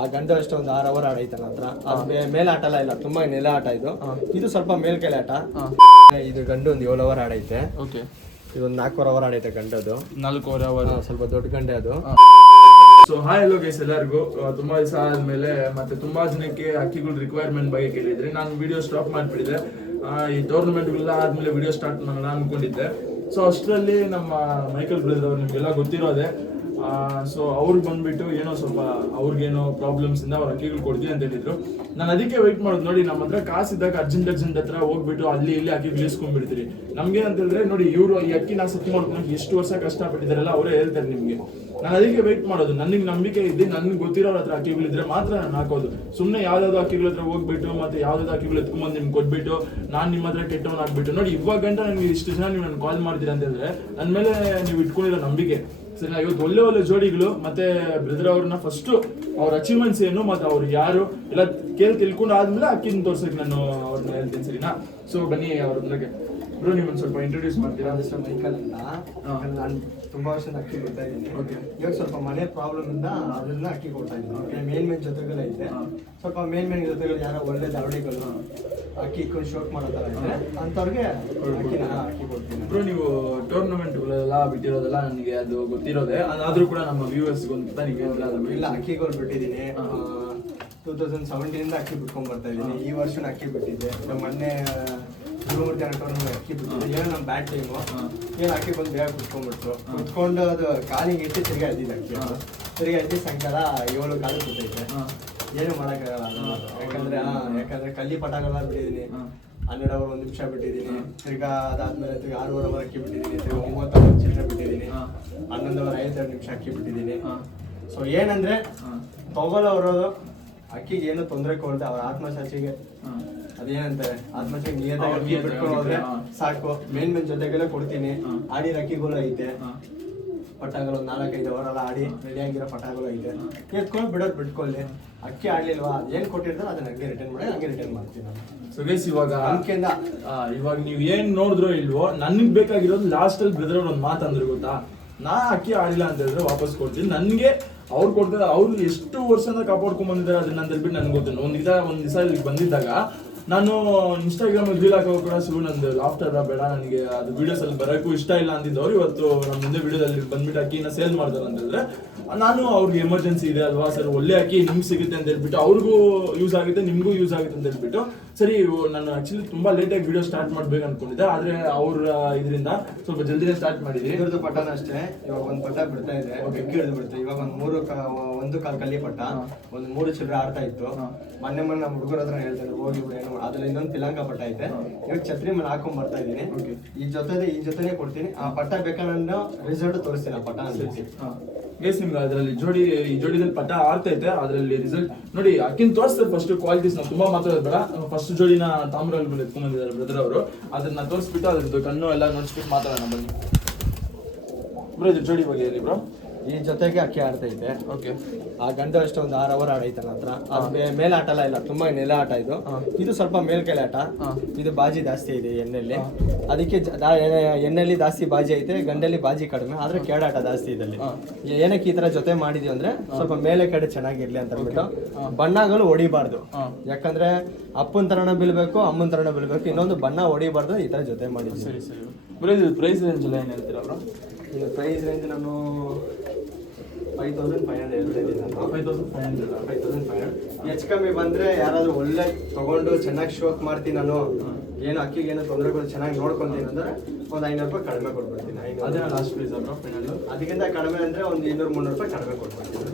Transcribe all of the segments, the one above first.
ಆ ಗಂಡು ಅಷ್ಟೇ ಒಂದು 6 ಅವರ್ ಆಡೈತೆ ನನ್ನ ಹತ್ರ. ಅದು ಮೇಲೆ ಆಟ ಎಲ್ಲ ಇಲ್ಲ, ತುಂಬಾ ನೆಲ ಆಟ ಇದು. ಇದು ಸ್ವಲ್ಪ ಮೇಲ್ಕೆಲೆ ಆಟ. ಇದು ಗಂಡು ಒಂದು 7 ಅವರ್ ಆಡೈತೆ. ಓಕೆ, ಇದೊಂದು 4 ಅವರ್ ಆಡೈತೆ ಗಂಡದು. 4 ಅವರ್, ಸ್ವಲ್ಪ ದೊಡ್ಡ ಗಂಡೆ ಅದು. ಸೊ ಹಾಯ್ ಹಲೋ ಗೈಸ್, ಎಲ್ಲರಿಗೂ ತುಂಬಾ ದಿವಸ ಆದ್ಮೇಲೆ ಮತ್ತೆ ತುಂಬಾ ಜನಕ್ಕೆ ಹಕ್ಕಿಗಳ ರಿಕ್ವೈರ್ಮೆಂಟ್ ಬಗ್ಗೆ ಕೇಳಿದ್ರಿ. ನಾನು ವಿಡಿಯೋ ಸ್ಟಾಪ್ ಮಾಡಿಬಿಟ್ಟಿದ್ದೆ. ಈ ಟೂರ್ನಮೆಂಟ್ಗಳೆಲ್ಲ ಆದ್ಮೇಲೆ ವಿಡಿಯೋ ಸ್ಟಾರ್ಟ್ ಮಾಡೋಣ ಅನ್ಕೊಂಡಿದ್ದೆ. ಸೊ ಅಷ್ಟರಲ್ಲಿ ನಮ್ಮ ಮೈಕಲ್ ಬ್ರದರ್ ಅವ್ರು ನಿಮ್ಗೆಲ್ಲ ಗೊತ್ತಿರೋದೆ. ಸೊ ಅವ್ರಿಗೆ ಬಂದ್ಬಿಟ್ಟು ಏನೋ ಸ್ವಲ್ಪ ಅವ್ರಿಗೇನೋ ಪ್ರಾಬ್ಲಮ್ಸ್ ಇಂದ ಅವ್ರ ಹಕ್ಕಿಗಳು ಕೊಡ್ತೀವಿ ಅಂತ ಹೇಳಿದ್ರು. ನಾನು ಅದಕ್ಕೆ ವೆಯ್ಟ್ ಮಾಡೋದು. ನೋಡಿ, ನಮ್ಮ ಹತ್ರ ಕಾಸಿದ್ದಾಗ ಅರ್ಜೆಂಟ್ ಹತ್ರ ಹೋಗ್ಬಿಟ್ಟು ಅಲ್ಲಿ ಇಲ್ಲಿ ಹಕ್ಕಿಗಳು ಇಳಿಸ್ಕೊಂಡ್ಬಿಡ್ತೀರಿ. ನಮ್ಗೆ ಅಂತ ಹೇಳಿದ್ರೆ ನೋಡಿ, ಇವರು ಈ ಹಕ್ಕಿನ ಸೆಟ್ ಮಾಡ್ಕೊಂಡು ಎಷ್ಟು ವರ್ಷ ಕಷ್ಟಪಟ್ಟಿದ್ದಾರಲ್ಲ ಅವರೇ ಹೇಳ್ತಾರೆ ನಿಮ್ಗೆ. ನಾನು ಅದಕ್ಕೆ ವೆಯ್ಟ್ ಮಾಡೋದು. ನನಗೆ ನಂಬಿಕೆ ಇದ್ದು ನನ್ಗೆ ಗೊತ್ತಿರೋರ ಹತ್ರ ಹಕ್ಕಿಗಳಿದ್ರೆ ಮಾತ್ರ ನಾನು ಹಾಕೋದು. ಸುಮ್ಮನೆ ಯಾವ್ದಾದ್ರು ಹಕ್ಕಿಗಳ ಹತ್ರ ಹೋಗ್ಬಿಟ್ಟು ಮತ್ತೆ ಯಾವ್ದಾದ್ರು ಹಕ್ಕಿಗಳು ಎತ್ಕೊಂಡ್ಬಂದು ನಿಮ್ಗೆ ಕೊಟ್ಬಿಟ್ಟು ನಾನು ನಿಮ್ಮ ಹತ್ರ ಕೆಟ್ಟವನ್ ಆಗ್ಬಿಟ್ಟು ನೋಡಿ, ಇವಾಗ ಗಂಟ ನನಗೆ ಇಷ್ಟು ಜನ ನೀವು ನಾನು ಕಾಲ್ ಮಾಡ್ತೀರಾ ಅಂತ ಹೇಳಿದ್ರೆ ನನ್ನ ಮೇಲೆ ನೀವು ಇಟ್ಕೊಂಡಿರೋ ನಂಬಿಕೆ ಸರಿ. ಇವತ್ತು ಒಳ್ಳೆ ಜೋಡಿಗಳು ಮತ್ತೆ ಬ್ರದರ್ ಅವ್ರನ್ನ ಫಸ್ಟ್ ಅವ್ರ ಅಚೀವ್ಮೆಂಟ್ಸ್ ಏನು ಮತ್ತೆ ಅವ್ರು ಯಾರು ಎಲ್ಲ ತಿಳ್ಕೊಂಡು ಆದ್ಮೇಲೆ ಅಕ್ಕಿನ ತೋರ್ಸಕ್ಕೆ ನಾನು ಅವ್ರನ್ನ ಹೇಳ್ತೀನಿ, ಸರಿನಾ? ಸೊ ಬನ್ನಿ ಅವ್ರ ಹತ್ರಕ್ಕೆ. ಬ್ರೋ, ನೀವು ಒಂದು ಸ್ವಲ್ಪ ಇಂಟ್ರೊಡ್ಯೂಸ್ ಮಾಡ್ತೀರಾ? ಹೆಸರು ಮೈಕಲ್ ಅಂತ. ನಾನು ತುಂಬಾ ವರ್ಷದ ಅಕ್ಕಿ ಕೊಡ್ತಾ ಇದ್ದೀನಿ. ಇವಾಗ ಸ್ವಲ್ಪ ಮನೆ ಪ್ರಾಬ್ಲಮ್ ಇಂದ ಅದನ್ನ ಅಕ್ಕಿ ಕೊಡ್ತಾ ಇದ್ದೀನಿ. ಮೇನ್ ಜೊತೆಗಳು ಐತೆ, ಸ್ವಲ್ಪ ಮೇನ್ ಜೊತೆಗಳು ಯಾರೋ ಒಳ್ಳೆ ದಾವಡಿಗಳು ಅಕ್ಕಿ ಇಟ್ಕೊಂಡು ಶೋಕ್ ಮಾಡೋ ತರ ಇದೆ ಅಂತವ್ರಿಗೆ ಅಕ್ಕಿ ಕೊಡ್ತೀನಿ. ಬ್ರೋ, ನೀವು ಟೂರ್ನಮೆಂಟ್ಗಳೆಲ್ಲ ಬಿಟ್ಟಿರೋದೆಲ್ಲ ನನಗೆ ಅದು ಗೊತ್ತಿರೋದೆ. ಅದಾದ್ರೂ ಕೂಡ ನಮ್ಮ ವ್ಯೂವರ್ಸ್ಗೆ ಅಂತ ನೀವು ಇಲ್ಲ, ಅಕ್ಕಿಗಳು ಬಿಟ್ಟಿದ್ದೀನಿ. 2017 ಇಂದ ಅಕ್ಕಿ ಬಿಟ್ಕೊಂಡ್ ಬರ್ತಾ ಇದ್ದೀನಿ. ಈ ವರ್ಷ ಅಕ್ಕಿ ಬಿಟ್ಟಿದ್ದೆ. ಮೊನ್ನೆ ಟೂರ್ನಮೆಂಟ್ ಅಕ್ಕಿ ಬಿಟ್ಟಿದ್ದೆ. ಏನೋ ನಮ್ಮ ಬ್ಯಾಟ್ ಟೈಮು ಏನು ಅಕ್ಕಿ ಬಂದು ಬೇಗ ಕುತ್ಕೊಂಡ್ಬಿಟ್ರು. ಕುತ್ಕೊಂಡು ಅದು ಕಾಲಿಗೆ ಇಟ್ಟು ತಿರ್ಗಾ ಎದ್ದಿದ್ದು ಅಕ್ಕಿ. ತಿರ್ಗಾ ಎದ್ದು ಸಾಯಂಕಾಲ 7 ಕಾಲು ಕೂತೈತೆ. ಏನು ಮಾಡೋಕ್ಕಾಗಲ್ಲ. ಯಾಕಂದ್ರೆ ಕಲ್ಲಿ ಪಟಾಗೆಲ್ಲ ಬಿಟ್ಟಿದ್ದೀನಿ. 12 ಅವರ್ 1 ನಿಮಿಷ ಬಿಟ್ಟಿದ್ದೀನಿ. ತಿರ್ಗಾ ಅದಾದ್ಮೇಲೆ 6 ಅವರ್ ಅಕ್ಕಿ ಬಿಟ್ಟಿದ್ದೀನಿ. ತಿರ್ಗಾ 9 ಅವರ್ ಚಿಲ್ಲರೆ ಬಿಟ್ಟಿದ್ದೀನಿ. 11 ಅವರ್ 52 ನಿಮಿಷ ಅಕ್ಕಿ ಬಿಟ್ಟಿದ್ದೀನಿ. ಸೊ ಏನಂದ್ರೆ ತಗೊಳ್ಳೋರು ಅಕ್ಕಿಗೆ ಏನು ತೊಂದರೆ ಕೊಡ್ದೆ ಅವ್ರ ಆತ್ಮಸಾಕ್ಷಿಗೆ ಅದೇನಂತಾರೆ ಆತ್ಮಸಾಕ್ಷಿ ನಿಯತಾಗಿ ಅಕ್ಕಿ ಬಿಟ್ಕೊಂಡು ಹೋದ್ರೆ ಸಾಕು. ಮೇನ್ ಜೊತೆಗೆಲ್ಲ ಕೊಡ್ತೀನಿ. ಆಡಿರೋ ಅಕ್ಕಿಗಳು ಐತೆ. ಪಟಾಗಳು 4-5 ಅವರೆಲ್ಲ ಆಡಿ ರೆಡಿ ಆಗಿರೋ ಪಟಾಗಳು ಐತೆ. ಎತ್ಕೊಂಡು ಬಿಡೋರು ಬಿಟ್ಕೊಳ್ಳಿ. ಅಕ್ಕಿ ಆಡ್ಲಿಲ್ವಾ, ಏನ್ ಕೊಟ್ಟಿರ್ತಾರೆ ಅದನ್ನ ಹಂಗೆ ರಿಟರ್ನ್ ಮಾಡಿ ಹಂಗೆ ರಿಟರ್ನ್ ಮಾಡ್ತೀನಿ ನಾನು. ಸೊ ಗೈಸ್, ಅಂಕೆಯಿಂದ ಇವಾಗ ನೀವು ಏನ್ ನೋಡಿದ್ರೋ ಇಲ್ವೋ, ನನ್ಗೆ ಬೇಕಾಗಿರೋದು ಲಾಸ್ಟ್ ಅಲ್ಲಿ ಬ್ರದರ್ ಒಂದು ಮಾತಂದ್ರು ಗೊತ್ತಾ, ನಾ ಅಕ್ಕಿ ಆಡಿಲ್ಲ ಅಂತ ಹೇಳಿದ್ರೆ ವಾಪಸ್ ಕೊಡ್ತೀನಿ. ನನ್ಗೆ ಅವ್ರು ಕೊಡ್ತಾರೆ. ಅವ್ರು ಎಷ್ಟು ವರ್ಷದಿಂದ ಕಾಪಾಡ್ಕೊಂಡ್ ಬಂದಿದ್ದಾರೆ ಅದನ್ನ ಅಂತ ಹೇಳ್ಬಿಟ್ಟು ನನ್ಗೆ ಗೊತ್ತಿಲ್ಲ. ಒಂದ್ ದಿವಸ ಇಲ್ಲಿ ಬಂದಿದ್ದಾಗ ನಾನು ಇನ್ಸ್ಟಾಗ್ರಾಮ್ ರೀಲ್ ಹಾಕೋ ಕೂಡ ನಂದು ಲಾಫ್ಟರ್ ಬೇಡ, ನನಗೆ ಅದು ವಿಡಿಯೋಸ್ ಅಲ್ಲಿ ಬರೋಕ್ಕೂ ಇಷ್ಟ ಇಲ್ಲ ಅಂತಿದ್ದವ್ರು ಇವತ್ತು ನಮ್ಮ ಮುಂದೆ ವಿಡಿಯೋದಲ್ಲಿ ಬಂದ್ಬಿಟ್ಟು ಅಕ್ಕಿನ ಸೇಲ್ ಮಾಡ್ತಾರೆ ಅಂತ ಹೇಳಿದ್ರೆ ನಾನು ಅವ್ರಿಗೆ ಎಮರ್ಜೆನ್ಸಿ ಇದೆ ಅಲ್ವಾ ಸರ್, ಒಳ್ಳೆ ಅಕ್ಕಿ ನಿಮ್ಗೆ ಸಿಗುತ್ತೆ ಅಂತ ಹೇಳ್ಬಿಟ್ಟು ಅವ್ರಿಗೂ ಯೂಸ್ ಆಗುತ್ತೆ ನಿಮ್ಗೂ ಯೂಸ್ ಆಗುತ್ತೆ ಅಂತ ಹೇಳ್ಬಿಟ್ಟು ಸರಿ ನಾನು ಆಕ್ಚುಲಿ ತುಂಬಾ ಲೇಟಾಗಿ ವಿಡಿಯೋ ಸ್ಟಾರ್ಟ್ ಮಾಡ್ಬೇಕು ಅನ್ಕೊಂಡಿದ್ದೆ. ಆದ್ರೆ ಅವ್ರ ಇದರಿಂದ ಸ್ವಲ್ಪ ಜಲ್ದಿನೇ ಸ್ಟಾರ್ಟ್ ಮಾಡಿದ್ವಿ. ಇದ್ರದ್ದು ಪಟಾನ ಅಷ್ಟೇ. ಇವಾಗ ಒಂದು ಪಟ ಬಿಡ್ತಾ ಇದೆ, ಅಕ್ಕಿ ಹಿಡಿದು ಬಿಡುತ್ತೆ. ಇವಾಗ ಒಂದು ಕಾಲ್ ಕಲ್ಲಿ ಪಟ ಒಂದು 3 ಚಿಲ್ಲರೆ ಆಡ್ತಾ ಇತ್ತು. ಮೊನ್ನೆ ನಮ್ಮ ಹುಡುಗರ ಹತ್ರ ಹೇಳ್ತಾರೆ ಹೋಗಿ ಏನು ಅದ್ರಲ್ಲಿ ಇನ್ನೊಂದು ಪಿಲಾಂಕ ಪಟ ಐತೆ. ಇವಾಗ ಛತ್ರಿ ಮೇಲೆ ಹಾಕೊಂಡ್ ಬರ್ತಾ ಇದೀನಿ. ಈ ಜೊತೆನೆ ಕೊಡ್ತೀನಿ. ಆ ಪಟ ಬೇಕಾದ್ರೆ ರಿಸಲ್ಟ್ ತೋರಿಸ್ತೀನಿ. ಆ ಪಟ ಗೈಸ್, ನಿಮ್ಗೆ ಅದರಲ್ಲಿ ಈ ಜೋಡಿದಲ್ಲಿ ಪಟ ಆರ್ತೈತೆ. ಅದರಲ್ಲಿ ರಿಸಲ್ಟ್ ನೋಡಿ. ಅಕ್ಕಿನ ತೋರಿಸ್ತಾರೆ ಫಸ್ಟ್ ಕ್ವಾಲಿಟೀಸ್. ನಾವು ತುಂಬಾ ಮಾತಾಡೋದು ಬೇಡ. ಫಸ್ಟ್ ಜೋಡಿನ ತಾಮ್ರಲ್ಲಿ ಬಂದು ಎತ್ಕೊಂಡ್ ಬಂದಿದ್ದಾರೆ ಬ್ರದರ್ ಅವರು. ಅದನ್ನ ತೋರಿಸ್ಬಿಟ್ಟು ಅದ್ರದ್ದು ಕಣ್ಣು ಎಲ್ಲ ನೋಡಿಸ್ಬಿಟ್ಟು ಮಾತಾಡೋಣ ಬನ್ನಿ. ಬ್ರೋ, ಇದು ಜೋಡಿ ಬಗ್ಗೆ ಹೇಳಿ ಬ್ರೋ. ಈ ಜೊತೆಗೆ ಅಕ್ಕಿ ಆಡ್ತೈತೆ. ಓಕೆ, ಆ ಗಂಡು ಅಷ್ಟೇ ಒಂದು 6 ಅವರ್ ಆಡೈತೆ ನನ್ನ ಹತ್ರ. ಅದು ಮೇಲೆ ಆಟ ಎಲ್ಲ ಇಲ್ಲ, ತುಂಬಾ ನೆಲ ಆಟ ಇದು. ಇದು ಸ್ವಲ್ಪ ಮೇಲ್ಕೆಲೆ ಆಟ. ಇದು ಬಾಜಿ ಜಾಸ್ತಿ ಇದೆ ಎಣ್ಣೆಲ್ಲಿ. ಅದಕ್ಕೆ ಎಣ್ಣೆಲಿ ಜಾಸ್ತಿ ಬಾಜಿ ಐತೆ, ಗಂಡಲ್ಲಿ ಬಾಜಿ ಕಡಿಮೆ. ಆದ್ರೆ ಕೇಡಾಟ ಜಾಸ್ತಿ ಇದಲ್ಲಿ. ಏನಕ್ಕೆ ಈ ತರ ಜೊತೆ ಮಾಡಿದೀವಿ ಅಂದ್ರೆ ಸ್ವಲ್ಪ ಮೇಲೆ ಕಡೆ ಚೆನ್ನಾಗಿರ್ಲಿ ಅಂತ ಹೇಳ್ಬಿಟ್ಟು ಬಣ್ಣಗಳು ಹೊಡಿಬಾರ್ದು. ಯಾಕಂದ್ರೆ ಅಪ್ಪನ ತರನ ಬೀಳ್ಬೇಕು, ಅಮ್ಮನ ತರನ ಬೀಳ್ಬೇಕು. ಇನ್ನೊಂದು ಬಣ್ಣ ಹೊಡಿಬಾರ್ದು. ಈ ತರ ಜೊತೆ ಮಾಡಿದ್ವಿ. ಸರಿ ಸರಿ. ಬ್ರೋ, ಇದು ಪ್ರೈಸ್ ರೇಂಜ್ ಎಲ್ಲ ಏನ್ ಹೇಳ್ತೀರಾ ಬ್ರೋ? ಇದು ಪ್ರೈಸ್ ರೇಂಜ್ ನಾನು 5500 ಹೇಳ್ತಾ ಇದ್ದೀನಿ. 5500 ಹೆಚ್ಚು ಕಮ್ಮಿ ಬಂದ್ರೆ ಯಾರಾದ್ರೂ ಒಳ್ಳೆ ತಗೊಂಡು ಚೆನ್ನಾಗಿ ಶೋಕ್ ಮಾಡ್ತೀನಿ ನಾನು, ಏನು ಅಕ್ಕಿಗೆ ಏನೋ ತೊಂದರೆಗಳು ಚೆನ್ನಾಗಿ ನೋಡ್ಕೊಂತೀನಿ ಅಂದ್ರೆ ಒಂದು 500 ರೂಪಾಯಿ ಕಡಿಮೆ ಕೊಟ್ಬಿಡ್ತೀನಿ. ಅದೇ ಲಾಸ್ಟ್ ಪ್ರೈಸ್ ಬ್ರೋ ಫೈನಲ್. ಅದಕ್ಕಿಂತ ಕಡಿಮೆ ಅಂದ್ರೆ ಒಂದು 200-300 ರೂಪಾಯಿ ಕಡಿಮೆ ಕೊಟ್ಬಿಡ್ತೀನಿ.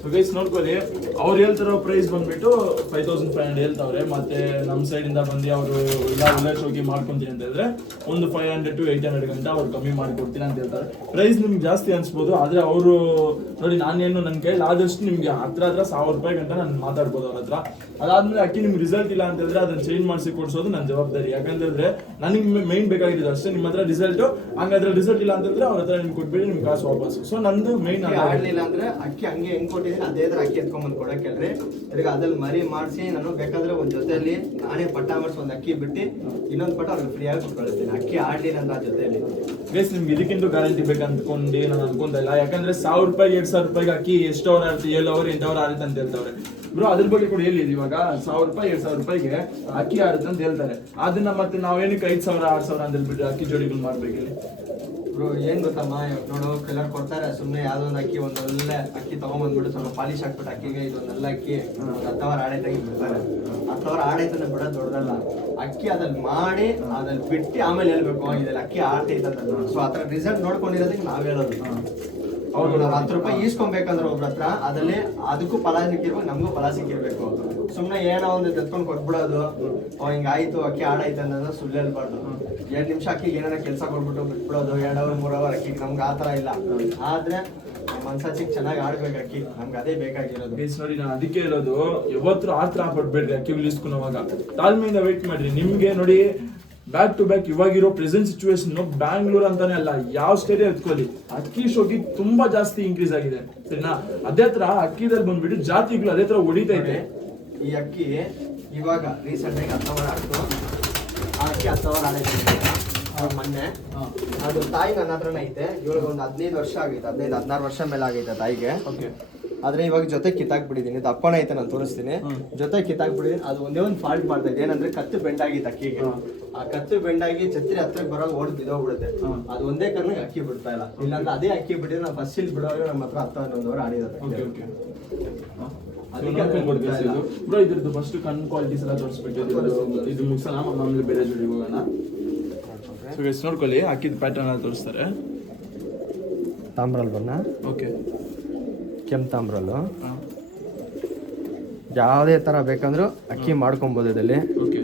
ಸೊ ಗೈಸ್ ನೋಡ್ಕೊಳ್ಳಿ, ಅವ್ರು ಹೇಳ್ತಿರೋ ಪ್ರೈಸ್ ಬಂದ್ಬಿಟ್ಟು 5500 ಹೇಳ್ತಾವ್ರೆ. ಮತ್ತೆ ನಮ್ಮ ಸೈಡ್ ಇಂದ ಬಂದು ಅವರು ಇಲ್ಲ ಒಳ್ಳೆ ಶೋಕಿ ಮಾಡ್ಕೊಂತೀನಿ ಅಂತ ಹೇಳಿದ್ರೆ ಒಂದು 500 to 800 ಗಂಟೆ ಅವ್ರು ಕಮ್ಮಿ ಮಾಡಿಕೊಡ್ತೀನಿ ಅಂತ ಹೇಳ್ತಾರೆ. ಪ್ರೈಸ್ ನಿಮ್ಗೆ ಜಾಸ್ತಿ ಅನ್ಸ್ಬೋದು. ಆದ್ರೆ ಅವರು ನೋಡಿ, ನಾನೇನು ನನ್ನ ಕೈಲಿ ಆದಷ್ಟು ನಿಮ್ಗೆ ಹತ್ರ 1000 ರೂಪಾಯಿ ಗಂಟೆ ನಾನು ಮಾತಾಡ್ಬೋದು ಅವ್ರ ಹತ್ರ. ಅದಾದ್ಮೇಲೆ ಅಕ್ಕಿ ನಿಮ್ಗೆ ರಿಸಲ್ಟ್ ಇಲ್ಲ ಅಂತ ಹೇಳಿದ್ರೆ ಅದನ್ನ ಚೇಂಜ್ ಮಾಡಿಸಿ ಕೊಡ್ಸೋದು ನನ್ನ ಜವಾಬ್ದಾರಿ. ಯಾಕಂತಂದ್ರೆ ನನಗೆ ಮೈನ್ ಬೇಕಾಗಿರೋದು ಅಷ್ಟೇ ನಿಮ್ಮ ಹತ್ರ ರಿಸಲ್ಟ್. ಹಂಗಾದ್ರೆ ರಿಸಲ್ಟ್ ಇಲ್ಲ ಅಂತ ಹೇಳಿದ್ರೆ ಅವ್ರ ಹತ್ರ ನಿಮ್ಗೆ ಕೊಟ್ಬಿಟ್ಟು ನಿಮ್ಗೆ ಕಾಸು ವಾಪಸ್. ಸೊ ನಂದು ಮೈನ್ ಆಗಲಿಲ್ಲ ಅಂದ್ರೆ ಅಕ್ಕಿ ಹಂಗೆ ಹೆಂಗ್ ಕೊಟ್ಟಿದ್ದೀನಿ ಅದೇ ತರ ಅಕ್ಕಿ ಎತ್ಕೊಂಡ್ಬಂದು ಕೊಡಕ್ಕೆಲ್ರಿ. ತಿರ್ಗಿ ಅದ್ರಲ್ಲಿ ಮರಿ ಮಾಡಿಸಿ ನಾನು ಬೇಕಾದ್ರೆ ಒಂದ್ ಜೊತೆಯಲ್ಲಿ ನಾನೇ ಪಟ್ಟ ಮಾಡಿಸಿ ಒಂದು ಅಕ್ಕಿ ಬಿಟ್ಟು ಇನ್ನೊಂದು ಪಟ್ಟ ಅವ್ರಿಗೆ ಫ್ರೀಯಾಗಿ ಕೊಟ್ಕೊಳ್ತೀನಿ. ಅಕ್ಕಿ ಆಡ್ಲಿಲ್ಲ ಅಂದ್ರೆ ಆ ಜೊತೆಯಲ್ಲಿ ಬೇಸ್ ನಿಮ್ಗೆ ಇದಕ್ಕಿಂತ ಗ್ಯಾರಂಟಿ ಬೇಕಂದ್ಕೊಂಡು ನಾನು ಅನ್ಕೊಂತ ಇಲ್ಲ. ಯಾಕಂದ್ರೆ 1000 ರೂಪಾಯಿ 2000 ರೂಪಾಯಿಗೆ ಅಕ್ಕಿ ಎಷ್ಟು ಅವರ್ ಆಗುತ್ತೆ 7 ಅವರ್ 8 ಅವರ್ ಆಗುತ್ತೆ ಅಂತ ಹೇಳ್ತಾವ್ರೆ ಬ್ರೋ. ಅದ್ರ ಬಗ್ಗೆ ಕೂಡ ಹೇಳಿದ್ ಇವಾಗ 1000 ರೂಪಾಯಿ 2000 ರೂಪಾಯಿಗೆ ಅಕ್ಕಿ ಆಡುತ್ತೆ ಅಂತ ಹೇಳ್ತಾರೆ. ಅದನ್ನ ಮತ್ತೆ ನಾವೇನಕ್ಕೆ 5000 6000 ಅಂತ ಹೇಳ್ಬಿಟ್ಟು ಅಕ್ಕಿ ಜೋಡಿಗಳು ಮಾಡ್ಬೇಕಿಲ್ಲ ಬ್ರೋ. ಏನ್ ಗೊತ್ತಮ್ಮ, ನೋಡು ಕೆಲವ್ರು ಕೊಡ್ತಾರೆ ಸುಮ್ಮನೆ ಯಾವ್ದೋ ಒಂದು ಅಕ್ಕಿ ಒಂದು ಒಳ್ಳೆ ಅಕ್ಕಿ ತಗೊಂಡ್ಬಂದ್ಬಿಟ್ಟು ಸ್ವಲ್ಪ ಪಾಲಿಶ್ ಹಾಕ್ಬಿಟ್ಟು ಅಕ್ಕಿಗೆ ಇದೊಂದೆಲ್ಲ ಅಕ್ಕಿ 10 ಅವರ್ ಆಡೈತಾಗಿ ಬಿಡ್ತಾರೆ. 10 ಅವರ್ ಆಡೈತಂದ್ರೆ ಬಿಡೋದು ದೊಡ್ಡದಲ್ಲ. ಅಕ್ಕಿ ಅದ್ರಲ್ಲಿ ಮಾಡಿ ಅದ್ರಲ್ಲಿ ಬಿಟ್ಟು ಆಮೇಲೆ ಹೇಳ್ಬೇಕು ಇದೆಲ್ಲ ಅಕ್ಕಿ ಆಡ್ತೈತಂತ. ಸೊ ಆತರ ರಿಸಲ್ಟ್ ನೋಡ್ಕೊಂಡಿರೋದಕ್ಕೆ ನಾವ್ ಹೇಳೋದು. ಅವ್ರು 10 ರೂಪಾಯಿ ಈಸ್ಕೊಬೇಕಂದ್ರೆ ಒಬ್ರ ಹತ್ರ ಅದ್ರಲ್ಲಿ ಅದಕ್ಕೂ ಫಲ ಸಿಕ್ಕಿರ್ಬೇಕು, ನಮಗೂ ಫಲ ಸಿಕ್ಕಿರ್ಬೇಕು. ಸುಮ್ನೆ ಏನೋ ಒಂದು ತೆತ್ಕೊಂಡು ಕೊಟ್ಬಿಡೋದು, ಹಿಂಗಾಯ್ತು ಅಕ್ಕಿ ಆಡಾಯ್ತು ಅನ್ನೋದು ಸುಳ್ಳು ಹೇಳ್ಬಾರ್ದು. 2 ನಿಮಿಷ ಅಕ್ಕಿಗೆ ಏನಾರ ಕೆಲಸ ಕೊಟ್ಬಿಟ್ಟು ಬಿಟ್ಬಿಡೋದು 2 ಅವರ್ 3 ಅವರ್ ಅಕ್ಕಿಗೆ ನಮ್ಗೆ ಆ ಥರ ಇಲ್ಲ. ಆದ್ರೆ ಮನ್ಸಾಚಿಗೆ ಚೆನ್ನಾಗಿ ಆಡ್ಬೇಕು ಅಕ್ಕಿ, ನಮ್ಗೆ ಅದೇ ಬೇಕಾಗಿರೋದು. ನೋಡಿ ನಾನು ಅದಕ್ಕೆ ಹೇಳೋದು, ಯಾವತ್ತೂ ಆತರ ಪಡ್ಬೇಡ್ರಿ ಅಕ್ಕಿ ಇಳಿಸ್ಕೊಳ್ಳೋವಾಗ. ತಾಳ್ಮೆಯಿಂದ ವೇಟ್ ಮಾಡ್ರಿ. ನಿಮ್ಗೆ ನೋಡಿ ಬ್ಯಾಕ್ ಟು ಬ್ಯಾಕ್ ಇವಾಗಿರೋ ಪ್ರೆಸೆಂಟ್ ಸಿಚುವೇಶನ್ ಬ್ಯಾಂಗ್ಳೂರ್ ಅಂತಾನೆ ಅಲ್ಲ, ಯಾವ ಸ್ಟೇಟ್ ಎತ್ಕೊಳ್ಳಿ ಅಕ್ಕಿ ಶೋಕಿ ತುಂಬಾ ಜಾಸ್ತಿ ಇನ್ಕ್ರೀಸ್ ಆಗಿದೆ ಸರಿನಾ. ಅದೇ ತರ ಅಕ್ಕಿದಲ್ಲಿ ಬಂದ್ಬಿಟ್ಟು ಜಾತಿಗಳು ಅದೇ ತರ ಹೊಡಿತಾ ಇದೆ. ಈ ಅಕ್ಕಿ ಇವಾಗ ರೀಸೆಂಟ್ ಆಗಿ 10 ಅವರ್ ಆಡ್ತು. ಆ ಅಕ್ಕಿ 10 ಅವರ್ ಆಡೈತೆ ಮೊನ್ನೆ. ಅದು ತಾಯಿ ನನ್ನ ಹತ್ರನೇ ಐತೆ. ಇವಾಗ ಒಂದು 15 ವರ್ಷ ಆಗೈತೆ, 15-16 ವರ್ಷ ಮೇಲೆ ಆಗೈತೆ ತಾಯಿಗೆ. ಆದ್ರೆ ಇವಾಗ ಜೊತೆ ಕಿತ್ತಾಕ್ಬಿಟ್ಟಿದೀನಿ. ದಪ್ಪಣ ಐತೆ, ನಾನು ತೋರಿಸ್ತೀನಿ. ಜೊತೆ ಕಿತ್ತಾಕ್ಬಿಟ್ಟಿದೀನಿ. ಅದು ಒಂದೇ ಒಂದು ಫಾಲ್ಟ್ ಮಾಡ್ತಾ ಇದೆ, ಏನಂದ್ರೆ ಕತ್ತು ಬೆಂಡಾಗಿತ್ತು ಅಕ್ಕಿಗೆ. ಆ ಕತ್ತು ಬೆಂಡಾಗಿ ಛತ್ರಿ ಹತ್ರಕ್ಕೆ ಬರೋವಾಗ ಓಡ್ ಬಿದ್ದೋಗ್ಬಿಡುತ್ತೆ. ಅದು ಒಂದೇ ಕಾರಣಕ್ಕೆ ಅಕ್ಕಿ ಬಿಡ್ತಾ ಇಲ್ಲ. ಇಲ್ಲಾಂದ್ರೆ ಅದೇ ಅಕ್ಕಿ ಬಿಟ್ಟಿದ್ರೆ ನಾವು ಫಸ್ಟ್ ಇಲ್ಲಿ ಬಿಡುವಾಗ ನಮ್ಮ ಹತ್ರ 10-11 ಅವರ್ ಆಡಿರೋದು. ಬ್ರೋ ಇದ್ರದ್ದು ಫಸ್ಟ್ ಕಣ್ ಕ್ವಾಲಿಟೀಸ್ ಎಲ್ಲ ತೋರಿಸ್ಬಿಟ್ಟು ಇದು ಮುಗಿಸೋಣ, ಆಮೇಲೆ ಬೇರೆ ಜೋಡಿ ಹೋಗೋಣ. ಸೊ ಎಷ್ಟು ನೋಡ್ಕೊಳ್ಳಿ, ಹಾಕಿದ ಪ್ಯಾಟರ್ನ್ ಎಲ್ಲ ತೋರಿಸ್ತಾರೆ. ತಾಮ್ರಲ್ ಬಣ್ಣ, ಓಕೆ, ಕೆಂಪು ತಾಮ್ರಲ್ಲು. ಯಾವುದೇ ಥರ ಬೇಕಂದ್ರೂ ಅಕ್ಕಿ ಮಾಡ್ಕೊಬೋದು ಇದರಲ್ಲಿ. ಓಕೆ,